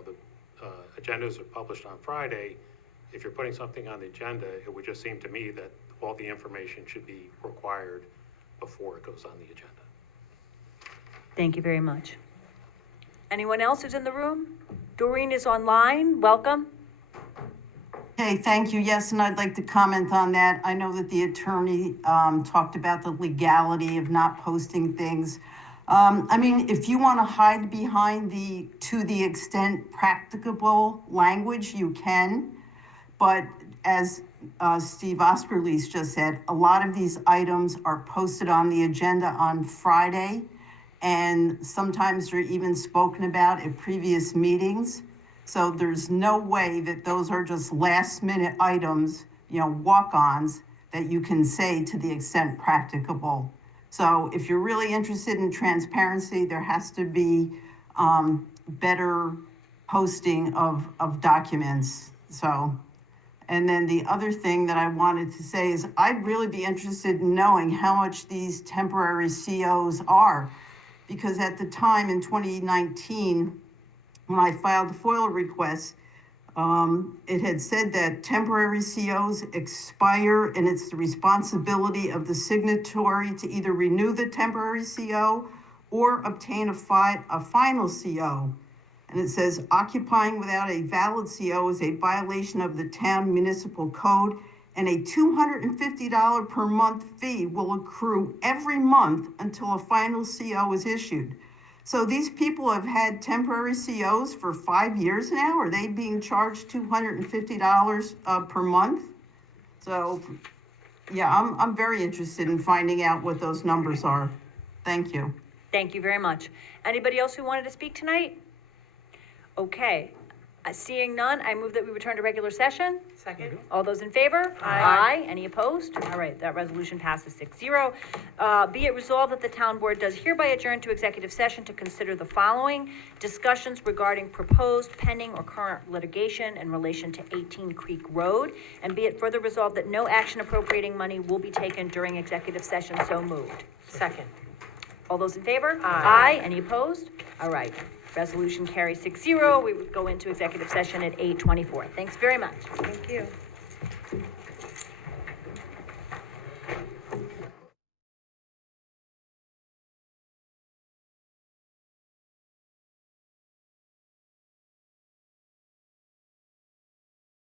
agendas are published on Friday. If you're putting something on the agenda, it would just seem to me that all the information should be required before it goes on the agenda. Thank you very much. Anyone else who's in the room? Doreen is online. Welcome. Okay, thank you. Yes, and I'd like to comment on that. I know that the attorney talked about the legality of not posting things. I mean, if you want to hide behind the "to the extent practicable" language, you can. But as Steve Oskerlees just said, a lot of these items are posted on the agenda on Friday, and sometimes they're even spoken about at previous meetings. So there's no way that those are just last-minute items, walk-ons, that you can say "to the extent practicable." So if you're really interested in transparency, there has to be better posting of documents. So, and then the other thing that I wanted to say is I'd really be interested in knowing how much these temporary COs are. Because at the time in 2019, when I filed the FOIL request, it had said that temporary COs expire and it's the responsibility of the signatory to either renew the temporary CO or obtain a final CO. And it says occupying without a valid CO is a violation of the town municipal code, and a $250 per month fee will accrue every month until a final CO is issued. So these people have had temporary COs for 5 years now. Are they being charged $250 per month? So, yeah, I'm very interested in finding out what those numbers are. Thank you. Thank you very much. Anybody else who wanted to speak tonight? Okay, seeing none, I move that we return to regular session. Second? All those in favor? Aye. Any opposed? All right, that resolution passes 6-0. Be it resolved that the town board does hereby adjourn to executive session to consider the following: discussions regarding proposed, pending, or current litigation in relation to 18 Creek Road, and be it further resolved that no action appropriating money will be taken during executive session. So moved. Second. All those in favor? Aye. Any opposed? All right, resolution carries 6-0. We would go into executive session at 8:24. Thanks very much. Thank you.